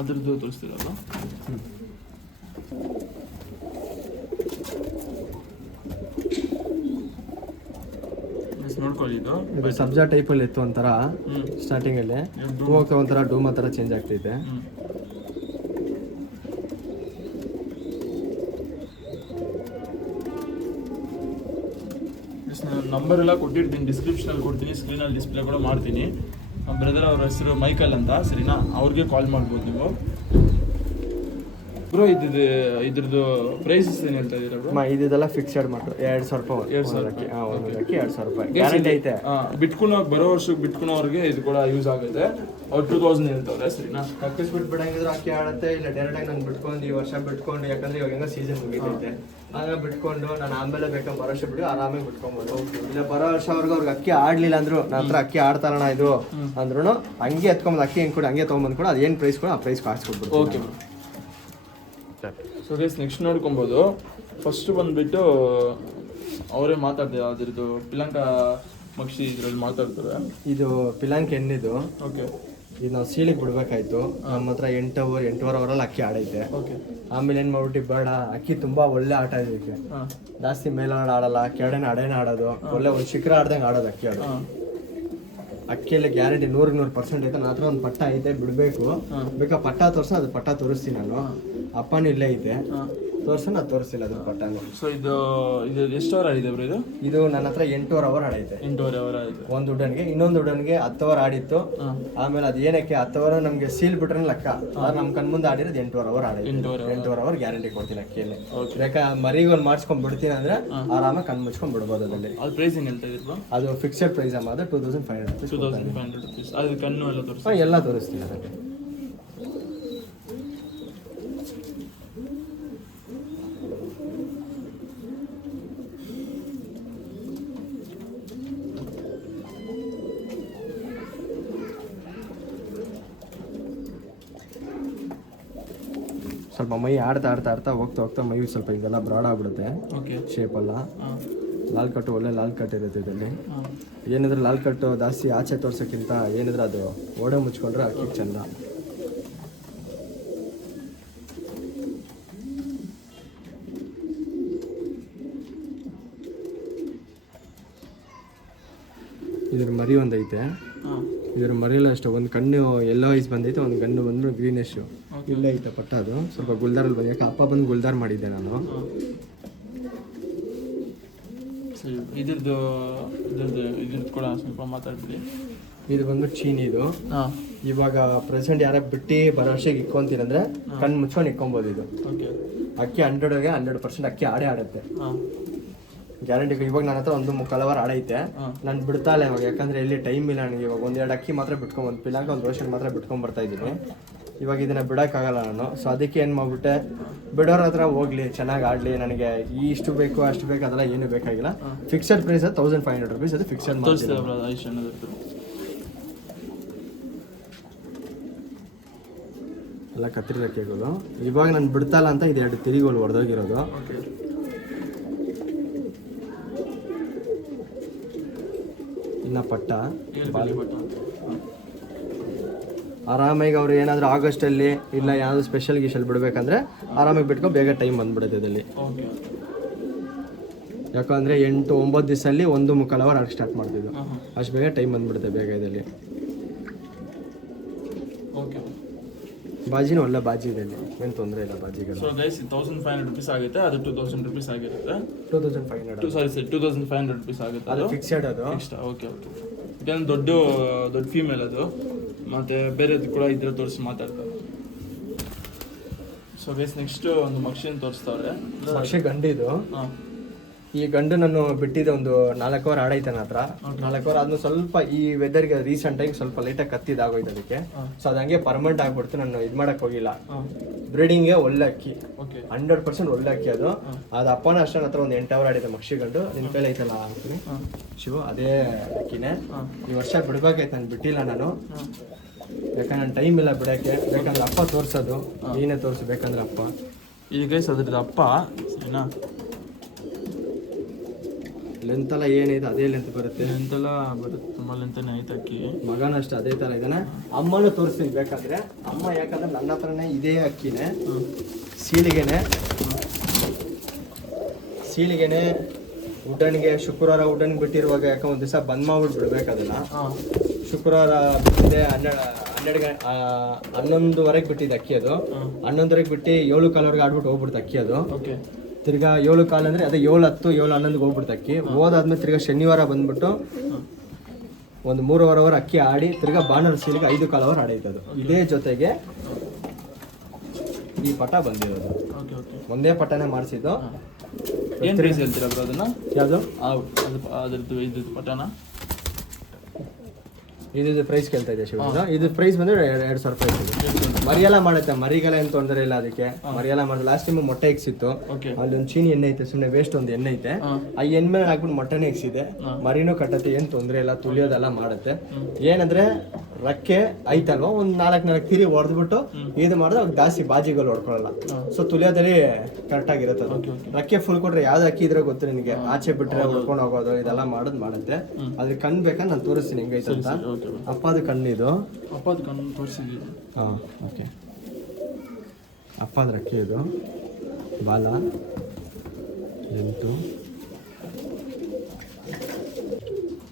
ಅದ್ರದ್ದು ತೋರಿಸ್ತೀರಲ್ಲ. ನೋಡ್ಕೊಳ್ಳಿ. ಇದು ಸಬ್ಜಾ ಟೈಪಲ್ಲಿ ಇತ್ತು ಒಂಥರ ಸ್ಟಾರ್ಟಿಂಗಲ್ಲಿ. ಹೋಗ್ತಾ ಒಂಥರ ಡೂಮ್ ಥರ ಚೇಂಜ್ ಆಗ್ತೈತೆ. ನಂಬರ್ ಎಲ್ಲ ಕೊಟ್ಟಿರ್ತೀನಿ, ಡಿಸ್ಕ್ರಿಪ್ಷನಲ್ಲಿ ಕೊಡ್ತೀನಿ, ಸ್ಕ್ರೀನಲ್ಲಿ ಡಿಸ್ಪ್ಲೇ ಕೂಡ ಮಾಡ್ತೀನಿ. ಬ್ರದರ್ ಅವ್ರ ಹೆಸರು ಮೈಕಲ್ ಅಂತ ಸರಿನಾ, ಅವ್ರಿಗೆ ಕಾಲ್ ಮಾಡ್ಬೋದು ನೀವು. ಬ್ರೋ ಇದ್ರದ್ದು ಪ್ರೈಸಸ್ ಏನು ಹೇಳ್ತಾ ಇದ್ದೀರಾ ಬ್ರೋ? ಇದೆಲ್ಲ ಫಿಕ್ಸೆಡ್ ಮಾಡು. 2,000 ರೂಪಾಯಿ. 2,000 ರೂಪಾಯಿ ಗ್ಯಾರಂಟಿ ಐತೆ. ಬಿಟ್ಕೊಳೋಕೆ ಬರೋ ವರ್ಷಕ್ಕೆ ಬಿಟ್ಕೊಳೋರಿಗೆ ಇದು ಕೂಡ ಯೂಸ್ ಆಗುತ್ತೆ. ಅವ್ರು 2,000 ಹೇಳ್ತವ್ರೆ ಸರಿನಾ. ಕಕ್ಕಿಸ್ಬಿಟ್ಟು ಬಿಡಂಗಿದ್ರು ಅಕ್ಕಿ ಆಡುತ್ತೆ. ಇಲ್ಲ ಡೈರೆಕ್ಟಾಗಿ ನಾನು ಬಿಟ್ಕೊಂಡು ಈ ವರ್ಷ ಬಿಟ್ಕೊಂಡು, ಯಾಕಂದ್ರೆ ಇವಾಗ ಹೆಂಗ ಸೀಸನ್ ಮುಗಿತೈತೆ, ಆಗ ಬಿಟ್ಕೊಂಡು ನಾನು ಆಮೇಲೆ ಬೇಕಾದ್ರೆ ಬರೋ ವರ್ಷ ಬಿಟ್ಟು ಆರಾಮಾಗಿ ಬಿಟ್ಕೊಬೋದು. ಇಲ್ಲ ಬರೋ ವರ್ಷವರೆಗೂ ಅವ್ರಿಗೆ ಅಕ್ಕಿ ಆಡ್ಲಿಲ್ಲ ಅಂದ್ರು, ನನ್ನ ಹತ್ರ ಅಕ್ಕಿ ಆಡ್ತಾರಣ ಇದು ಅಂದ್ರೂ ಹಂಗೆ ಎತ್ಕೊಂಬಂದು ಅಕ್ಕಿ ಹೆಂಗೆ ಕೂಡ ಹಂಗೆ ತೊಗೊಂಬಂದು ಕೂಡ ಅದೇನು ಪ್ರೈಸ್ ಕೂಡ ಆ ಪ್ರೈಸ್ ಕಾಣಿಸ್ಕೊಡ್ಬೋದು. ಓಕೆ. ಸೊ ಗೈಸ್ ನೆಕ್ಸ್ಟ್ ನೋಡ್ಕೊಬೋದು. ಫಸ್ಟ್ ಬಂದ್ಬಿಟ್ಟು ಅವರೇ ಮಾತಾಡ್ತಾರೆ, ಅದ್ರದ್ದು ಪಿಲಂಕ ಮಕ್ಷಿ ಇದ್ರಲ್ಲಿ ಮಾತಾಡ್ತಾರೆ. ಇದು ಪಿಲಾಂಕ್ ಹೆಣ್ಣಿದು. ಓಕೆ. ಇದು ನಾವು ಸೀಳಿಗೆ ಬಿಡ್ಬೇಕಾಯ್ತು. ನಮ್ಮ ಹತ್ರ 8 ಅವರಲ್ಲಿ ಅಕ್ಕಿ ಆಡೈತೆ. ಆಮೇಲೆ ಏನು ಮಾಡ್ಬಿಟ್ಟು ಬೇಡ, ಅಕ್ಕಿ ತುಂಬಾ ಒಳ್ಳೆ ಆಟ ಇದಕ್ಕೆ. ಜಾಸ್ತಿ ಮೇಲಾಡ ಆಡಲ್ಲ, ಕೆಳಗಡೆ ಅಡೆನ ಆಡೋದು, ಒಳ್ಳೆ ಒಂದು ಶಿಖರ ಆಡ್ದಂಗೆ ಆಡೋದು ಅಕ್ಕಿ. ಅದು ಅಕ್ಕಿಯಲ್ಲಿ ಗ್ಯಾರಂಟಿ 100% ಐತೆ. ನನ್ನ ಹತ್ರ ಒಂದು ಪಟ್ಟ ಐತೆ, ಬಿಡಬೇಕು. ಬೇಕಾ ಪಟ್ಟ ತೋರಿಸ, ಅದು ಪಟ್ಟ ತೋರಿಸ್ತೀನಿ ನಾನು. ಅಪ್ಪನೂ ಇಲ್ಲೇ ಐತೆ, ತೋರಿಸ, ನಾನು ತೋರಿಸ್ತಿಲ್ಲ ಅದು ಪಟ್ಟನು. ಸೊ ಇದು ಎಷ್ಟು ಅವರ್ ಆಡಿದೆ ಬ್ರೋ? ಇದು ನನ್ನ ಹತ್ರ 8 ಅವರ್ ಆಡೈತೆ. 8 ಅವರ್ ಆಯಿತು ಒಂದು ಉಡನ್ಗೆ. ಇನ್ನೊಂದು ಉಡನ್ಗೆ 10 ಅವರ್ ಆಡಿತ್ತು. ಆಮೇಲೆ ಅದು ಏನಕ್ಕೆ 10 ಅವರ್ ನಮಗೆ ಸೀಲ್ ಬಿಟ್ರೆ ಲೆಕ್ಕ, ನಮ್ಮ ಕಣ್ ಮುಂದೆ ಆಡಿರೋದು 8 ಅವರ್ ಆಡೈತೆ. 8 ಅವರ್ ಗ್ಯಾರಂಟಿ ಕೊಡ್ತೀನಿ ಅಕ್ಕಿಯಲ್ಲಿ. ಬೇಕಾ ಮರಿಗೊಂದು ಮಾಡಿಸ್ಕೊಂಡ್ ಬಿಡ್ತೀನಿ ಅಂದ್ರೆ ಆರಾಮಾಗಿ ಕಣ್ ಮುಚ್ಕೊಂಡ್ ಬಿಡ್ಬೋದು. ಅದಲ್ಲಿ ಅದು ಪ್ರೈಸ್ ಏನು ಹೇಳ್ತಾ ಇದ್ರು? ಅದು ಫಿಕ್ಸೆಡ್ ಪ್ರೈಸ್ ಅಮ್ಮ. ಅದು 2,500 ರೂಪೀಸ್. 2,500 ರೂಪೀಸ್. ಅದು ಕಣ್ಣು ಎಲ್ಲ ತೋರಿಸ್ತೀನಿ. ಎಲ್ಲ ತೋರಿಸ್ತೀನಿ ಅದಕ್ಕೆ. ಸ್ವಲ್ಪ ಮೈ ಆಡ್ತಾ ಆಡ್ತಾ ಆಡ್ತಾ ಹೋಗ್ತಾ ಹೋಗ್ತಾ ಮೈ ಸ್ವಲ್ಪ ಇದೆಲ್ಲ ಬ್ರಾಡ್ ಆಗ್ಬಿಡುತ್ತೆ ಓಕೆ ಶೇಪೆಲ್ಲ. ಲಾಲ್ ಕಟ್ಟು ಒಳ್ಳೆ ಲಾಲ್ ಕಟ್ ಇರುತ್ತೆ ಇದರಲ್ಲಿ. ಹಾಂ ಏನಿದ್ರೆ ಲಾಲ್ ಕಟ್ಟು ಜಾಸ್ತಿ ಆಚೆ ತೋರ್ಸೋಕ್ಕಿಂತ ಏನಿದ್ರೆ ಅದು ಓಡೆ ಮುಚ್ಕೊಂಡ್ರೆ ಅಕ್ಕಿ ಚಂದ. ಇದ್ರ ಮರಿ ಒಂದೈತೆ. ಹಾಂ ಇದ್ರ ಮರಿಲ್ಲ ಅಷ್ಟೇ, ಒಂದು ಕಣ್ಣು ಎಲ್ಲೋ ಐಸ್ ಬಂದೈತೆ, ಒಂದು ಗಣ್ಣು ಬಂದು ಗ್ರೀನಿಶು ಇಲ್ಲೇ ಐತೆ ಪಟ್ಟ. ಅದು ಸ್ವಲ್ಪ ಗುಲ್ದಾರಲ್ಲಿ ಬಂದು, ಯಾಕೆ ಅಪ್ಪ ಬಂದು ಗುಲ್ದಾರ್ ಮಾಡಿದ್ದೆ ನಾನು. ಸರಿ, ಇದ್ರದ್ದು ಕೂಡ ಸ್ವಲ್ಪ ಮಾತಾಡ್ಬಿಡಿ. ಇದು ಬಂದು ಚೀನಿದು. ಹಾಂ ಇವಾಗ ಪ್ರೆಸೆಂಟ್ ಯಾರ ಬಿಟ್ಟು ಬರೋ ವರ್ಷಕ್ಕೆ ಇಕ್ಕೊಂತೀರಂದ್ರೆ ಕಣ್ಣು ಮುಚ್ಕೊಂಡು ಇಕ್ಕೊಬೋದು. ಇದು ಓಕೆ ಅಕ್ಕಿ 100% ಅಕ್ಕಿ ಆಡೇ ಆಡುತ್ತೆ, ಹಾಂ ಗ್ಯಾರಂಟಿ. ಇವಾಗ ನನ್ನ ಹತ್ರ 1.25 ಅವರ್ ಆಡೈತೆ. ನಾನು ಬಿಡ್ತಾ ಇಲ್ಲ ಇವಾಗ, ಯಾಕಂದ್ರೆ ಇಲ್ಲಿ ಟೈಮ್ ಇಲ್ಲ ನನಗೆ. ಇವಾಗ 1-2 ಅಕ್ಕಿ ಮಾತ್ರ ಬಿಟ್ಕೊಂಡು, ಒಂದು ಪಿಲಾಂಕ ಒಂದು ರೋಷನ್ ಮಾತ್ರ ಬಿಟ್ಕೊಂಡ್ ಬರ್ತಾ ಇದ್ದೀನಿ. ಇವಾಗ ಇದನ್ನ ಬಿಡೋಕ್ಕಾಗಲ್ಲ ನಾನು. ಸೊ ಅದಕ್ಕೆ ಏನು ಮಾಡ್ಬಿಟ್ಟೆ, ಬಿಡೋರ ಹತ್ರ ಹೋಗ್ಲಿ, ಚೆನ್ನಾಗಿ ಆಡಲಿ, ನನಗೆ ಇಷ್ಟು ಬೇಕು ಅಷ್ಟು ಬೇಕು ಅದೆಲ್ಲ ಏನು ಬೇಕಾಗಿಲ್ಲ. ಫಿಕ್ಸೆಡ್ ಪ್ರೈಸ್ 1500 rupees, ಅದು ಫಿಕ್ಸೆಡ್ ಮಾಡ್ತೀನಿ. ಎಲ್ಲ ಕತ್ತಿರಿ ಅಕ್ಕಿಗಳು. ಇವಾಗ ನಾನು ಬಿಡ್ತಾ ಇಲ್ಲ ಅಂತ ಇದು 2 ತಿರಿಗಳು ಹೊಡೆದೋಗಿರೋದು. ಇನ್ನ ಪಟ್ಟ ಆರಾಮಾಗಿ ಅವ್ರು ಏನಾದರೂ ಆಗಸ್ಟಲ್ಲಿ ಇಲ್ಲ ಯಾವ್ದು ಸ್ಪೆಷಲ್ ಗೀಶಲ್ಲಿ ಬಿಡ್ಬೇಕಂದ್ರೆ ಆರಾಮಾಗಿ ಬಿಟ್ಕೊಂಡು ಬೇಗ ಟೈಮ್ ಬಂದ್ಬಿಡುತ್ತೆ ಇದರಲ್ಲಿ. ಯಾಕಂದ್ರೆ 8-9 ದಿವಸದಲ್ಲಿ 1.25 ಅವರ್ ಆಡಕ್ಕೆ ಸ್ಟಾರ್ಟ್ ಮಾಡ್ತಿದ್ದು, ಅಷ್ಟು ಬೇಗ ಟೈಮ್ ಬಂದ್ಬಿಡುತ್ತೆ ಬೇಗ ಇದರಲ್ಲಿ. ಬಾಜಿನೂ ಒಳ್ಳೆ ಬಾಜಿ ಇದೆ, ಏನು ತೊಂದರೆ ಇಲ್ಲ ಬಾಜಿಗಳು. ಸೊ ಗೈಸ್ 1500 rupees ಆಗುತ್ತೆ, ಅದು 2000 rupees ಆಗಿರುತ್ತೆ. 2500 2500 rupees ಆಗುತ್ತೆ, ಅದು ಫಿಕ್ಸೆಡ್. ಅದು ಎಕ್ಸ್ಟ್ರಾ. ಓಕೆ ಇದೇನು ದೊಡ್ಡ ಫೀಮೇಲ್ ಅದು, ಮತ್ತೆ ಬೇರೆದು ಕೂಡ ಇದ್ರೆ ತೋರಿಸಿ ಮಾತಾಡ್ತಾರೆ. ಸೊ ಗೈಸ್ ನೆಕ್ಸ್ಟ್ ಒಂದು ಮಕ್ಷಿನ ತೋರಿಸ್ತಾವ್ರೆ. ಪಕ್ಷಿ ಗಂಡಿದು. ಹಾಂ ಈ ಗಂಡು ನಾನು ಬಿಟ್ಟಿದ್ದೆ ಒಂದು 4 ಅವರ್ ಆಡೈತೆ ನನ್ನ ಹತ್ರ. 4 ಅವರ್ ಆದ್ಮೇಲೆ ಸ್ವಲ್ಪ ಈ ವೆದರ್ಗೆ ರೀಸೆಂಟ್ ಆಗಿ ಸ್ವಲ್ಪ ಲೈಟಾಗಿ ಕತ್ತಿದಾಗೋಯ್ತು ಅದಕ್ಕೆ. ಸೊ ಅದು ಹಂಗೆ ಪರ್ಮನೆಂಟ್ ಆಗ್ಬಿಡ್ತು, ನಾನು ಇದು ಮಾಡಕ್ ಹೋಗಿಲ್ಲ. ಬ್ರೀಡಿಂಗ್ಗೆ ಒಳ್ಳೆ ಅಕ್ಕಿ, 100% ಒಳ್ಳೆ ಅಕ್ಕಿ ಅದು. ಅದು ಅಪ್ಪನ ಅಷ್ಟೇ ಹತ್ರ ಒಂದು 8 ಅವರ್ ಆಡಿದೆ ಮಕ್ಷಿ ಗಂಡು. ನಿನ್ ಕೈಲಿ ಐತಲ್ಲ ಅಂತೀನಿ ಶಿವ, ಅದೇ ಅಕ್ಕಿನೇ. ಈ ವರ್ಷ ಬಿಡ್ಬೇಕಾಯ್ತು, ನಾನು ಬಿಟ್ಟಿಲ್ಲ ನಾನು, ಯಾಕಂದ್ರೆ ನನ್ನ ಟೈಮ್ ಇಲ್ಲ ಬಿಡಕ್ಕೆ. ಬೇಕಂದ್ರೆ ಅಪ್ಪ ತೋರ್ಸೋದು, ನೀನೇ ತೋರಿಸು ಬೇಕಂದ್ರೆ ಅಪ್ಪ. ಈಗ ಗೈಸ್ ಅದ್ರದ್ದು ಅಪ್ಪ ಸರಿನಾ, ಲೆಂತ್ ಎಲ್ಲ ಏನಿದೆ ಅದೇ ಲೆಂತ್ ಬರುತ್ತೆ, ಎಂತೆಲ್ಲ ಬರುತ್ತೆ, ತುಂಬ ಲೆಂತನೇ ಐತೆ ಅಕ್ಕಿ. ಮಗನ ಅಷ್ಟು ಅದೇ ತರ ಇದಾನೆ. ಅಮ್ಮನೂ ತೋರಿಸ್ತೀನಿ ಬೇಕಾದ್ರೆ. ಅಮ್ಮ ಯಾಕಂದ್ರೆ ನನ್ನ ಹತ್ರನೇ ಇದೇ ಅಕ್ಕಿನೇ, ಸೀಲಿಗೆನೆ ಊಟನಿಗೆ ಶುಕ್ರವಾರ ಊಟನಿಗೆ ಬಿಟ್ಟಿರುವಾಗ ಯಾಕೆ ಒಂದು ದಿವಸ ಬಂದ್ ಮಾಡ್ಬಿಟ್ಟು ಬಿಡ್ಬೇಕಾದಲ್ಲ. ಶುಕ್ರವಾರ ಬಿಟ್ಟಿದೆ 11:30 ಬಿಟ್ಟಿದ್ದು ಅಕ್ಕಿ. ಅದು 11:30 ಬಿಟ್ಟು 7:15 ಆಡ್ಬಿಟ್ಟು ಹೋಗ್ಬಿಡ್ತು ಅಕ್ಕಿ. ಅದು ತಿರ್ಗಾ 7:15 ಅಂದ್ರೆ ಅದೇ 7:10, 7:11 ಹೋಗ್ಬಿಡ್ತು ಅಕ್ಕಿ. ಹೋದಾದ್ಮೇಲೆ ತಿರ್ಗಾ ಶನಿವಾರ ಬಂದ್ಬಿಟ್ಟು ಒಂದು 3.5 ಅವರ್ ಅಕ್ಕಿ ಆಡಿ ತಿರ್ಗಾ ಭಾನುವಾರ ಸೀಲಿಗೆ 5:15 ಅವರ್ ಆಡೈತೆ. ಅದು ಇದೇ ಜೊತೆಗೆ ಈ ಪಟ ಬಂದಿರೋದು, ಒಂದೇ ಪಟನೇ ಮಾಡಿಸಿದ್ದು. ಏನು ಪ್ರೈಸ್ ಹೇಳ್ತೀರಾ ಬ್ರೋ ಅದನ್ನ? ಯಾವುದು ಅದ್ರದ್ದು ಇದ್ದು ಪಟನ? ಇದು ಪ್ರೈಸ್ ಕೇಳ್ತಾ ಇದೆ ಶಿವ. ಇದು ಪ್ರೈಸ್ ಬಂದ್ರೆ 2,000 ರೂಪಾಯಿ. ಮರಿಯೆಲ್ಲ ಮಾಡುತ್ತೆ, ಮರಿಗೆಲ್ಲ ಏನು ತೊಂದರೆ ಇಲ್ಲ ಅದಕ್ಕೆ. ಮರಿಯೆಲ್ಲ ಮಾಡಿದ್ರೆ ಲಾಸ್ಟ್ ಟೈಮ್ ಮೊಟ್ಟೆ ಇಕ್ಸಿತ್ತು. ಅಲ್ಲಿ ಒಂದು ಚೀನಿ ಎಣ್ಣೆ ಐತೆ, ಸುಮ್ಮನೆ ವೇಸ್ಟ್ ಒಂದು ಎಣ್ಣೆ ಐತೆ, ಆ ಎಣ್ಣೆ ಮೇಲೆ ಹಾಕ್ಬಿಟ್ಟು ಮೊಟ್ಟೆನೇ ಇಕ್ಸಿದೆ. ಮರಿನೂ ಕಟ್ಟತ್ತೆ, ಏನು ತೊಂದರೆ ಇಲ್ಲ, ತುಳಿಯೋದೆಲ್ಲ ಮಾಡುತ್ತೆ. ಏನಂದ್ರೆ ರಕ್ಕೆ ಐತಲ್ವ, ಒಂದು 4 ತಿರಿ ಹೊಡೆದ್ಬಿಟ್ಟು ಇದು ಮಾಡಿದ್ರೆ ಅವಾಗ ಜಾಸ್ತಿ ಬಾಜಿಗಳು ಹೊಡ್ಕೊಳ್ಳಲ್ಲ. ಸೊ ತುಳಿಯೋದಲ್ಲಿ ಕರೆಕ್ಟ್ ಆಗಿರುತ್ತೆ ಅದು. ರಕ್ಕೆ ಫುಲ್ ಕೊಟ್ರೆ ಯಾವ್ದು ಅಕ್ಕಿ ಇದ್ರೆ ಗೊತ್ತು ನಿನಗೆ, ಆಚೆ ಬಿಟ್ರೆ ಹೊಡ್ಕೊಂಡು ಹೋಗೋದು ಇದೆಲ್ಲ ಮಾಡುತ್ತೆ. ಅದ್ರ ಕಣ್ ಬೇಕಂದ್ರೆ ನಾನು ತೋರಿಸ್ತೀನಿ ಹೆಂಗೈತೆ ಅಂತ. ಅಪ್ಪದ ಕಣ್ಣಿದು, ಅಪ್ಪದ ಕಣ್ಣು ತೋರಿಸಿದ್ವಿ. ಹಾಂ ಓಕೆ. ಅಪ್ಪದ ರಕ್ಕೆ ಇದು, ಬಾಲ ಎಂಟು.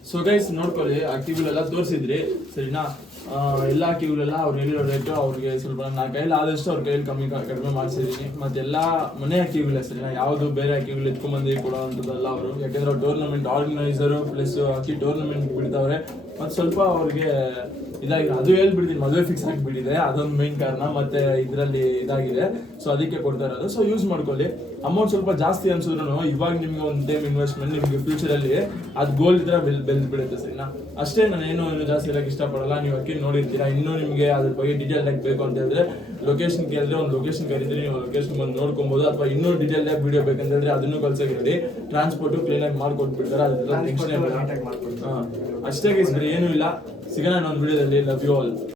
ಸೊ ಗೈಸ್ ನೋಡ್ಕೊಳ್ಳಿ, ಅಕ್ಕಿಗಳೆಲ್ಲ ತೋರಿಸಿದ್ರಿ ಸರಿನಾ. ಎಲ್ಲ ಅಕ್ಕಿಗಳೆಲ್ಲ ಅವ್ರು ಹೇಳಿರೋ ರೇಟು ಅವ್ರಿಗೆ ಸ್ವಲ್ಪ ನನ್ನ ಕೈಯಲ್ಲಿ ಆದಷ್ಟು ಅವ್ರ ಕೈಯಲ್ಲಿ ಕಡಿಮೆ ಮಾಡಿಸಿದ್ದೀನಿ. ಮತ್ತೆಲ್ಲ ಮನೆ ಅಕ್ಕಿಗಳೇ ಸರಿನಾ, ಯಾವುದು ಬೇರೆ ಅಕ್ಕಿಗಳು ಎತ್ಕೊಂಡ್ಬಂದು ಕೊಡೋವಂಥದ್ದಲ್ಲ ಅವರು. ಯಾಕೆಂದ್ರೆ ಅವ್ರು ಟೂರ್ನಮೆಂಟ್ ಆರ್ಗನೈಸರು ಪ್ಲಸ್ ಅಕ್ಕಿ ಟೂರ್ನಮೆಂಟ್ ಬಿಡ್ತಾವ್ರೆ. ಮತ್ತು ಸ್ವಲ್ಪ ಅವ್ರಿಗೆ ಇದಾಗಿದೆ, ಅದು ಹೇಳ್ಬಿಡ್ತೀನಿ, ಮದುವೆ ಫಿಕ್ಸ್ ಆಗಿಬಿಟ್ಟಿದೆ, ಅದೊಂದು ಮೇನ್ ಕಾರಣ. ಮತ್ತೆ ಇದರಲ್ಲಿ ಇದಾಗಿದೆ, ಸೊ ಅದಕ್ಕೆ ಕೊಡ್ತಾ ಇರೋದು. ಸೊ ಯೂಸ್ ಮಾಡ್ಕೊಳ್ಳಿ. ಅಮೌಂಟ್ ಸ್ವಲ್ಪ ಜಾಸ್ತಿ ಅನ್ಸಿದ್ರು ಇವಾಗ ನಿಮ್ಗೆ ಒಂದು ಟೈಮ್ ಇನ್ವೆಸ್ಟ್ಮೆಂಟ್, ನಿಮ್ಗೆ ಫ್ಯೂಚರಲ್ಲಿ ಅದು ಗೋಲ್ಡ್ ಇದ್ರೆ ಬೆಳೆದು ಬಿಡುತ್ತೆ ಸರಿನಾ. ಅಷ್ಟೇ, ನಾನು ಏನು ಜಾಸ್ತಿ ಇರೋಕ್ಕೆ ಇಷ್ಟಪಡಲ್ಲ. ನೀವು ಅಕ್ಕಿ ನೋಡಿರ್ತೀರಾ. ಇನ್ನೂ ನಿಮಗೆ ಅದ್ರ ಬಗ್ಗೆ ಡೀಟೇಲ್ ಆಗಿ ಬೇಕು ಅಂತ ಹೇಳಿದ್ರೆ ಲೊಕೇಶನ್ ಕೇಳಿದ್ರೆ ಒಂದು ಲೊಕೇಶನ್ ಕರೀತೀರಿ, ನೀವು ಲೊಕೇಶನ್ ಬಂದು ನೋಡ್ಕೊಬೋದು. ಅಥವಾ ಇನ್ನೂ ಡೀಟೇಲ್ ಆಗಿ ವಿಡಿಯೋ ಬೇಕಂತ ಹೇಳಿದ್ರೆ ಅದನ್ನು ಕಳ್ಸಕ್ಕೆ ರೆಡಿ, ಟ್ರಾನ್ಸ್ಪೋರ್ಟು ಕ್ಲೀನಾಗಿ ಮಾಡ್ಕೊಟ್ಬಿಡ್ತಾರೆ. ಅದೆಲ್ಲ ಟೆನ್ಷನ್. ಅಷ್ಟೇ ಗೈಸ್, ಏನೂ ಇಲ್ಲ. ಸಿಗೋಣ ಒಂದು ವಿಡಿಯೋದಲ್ಲಿ. Love you all.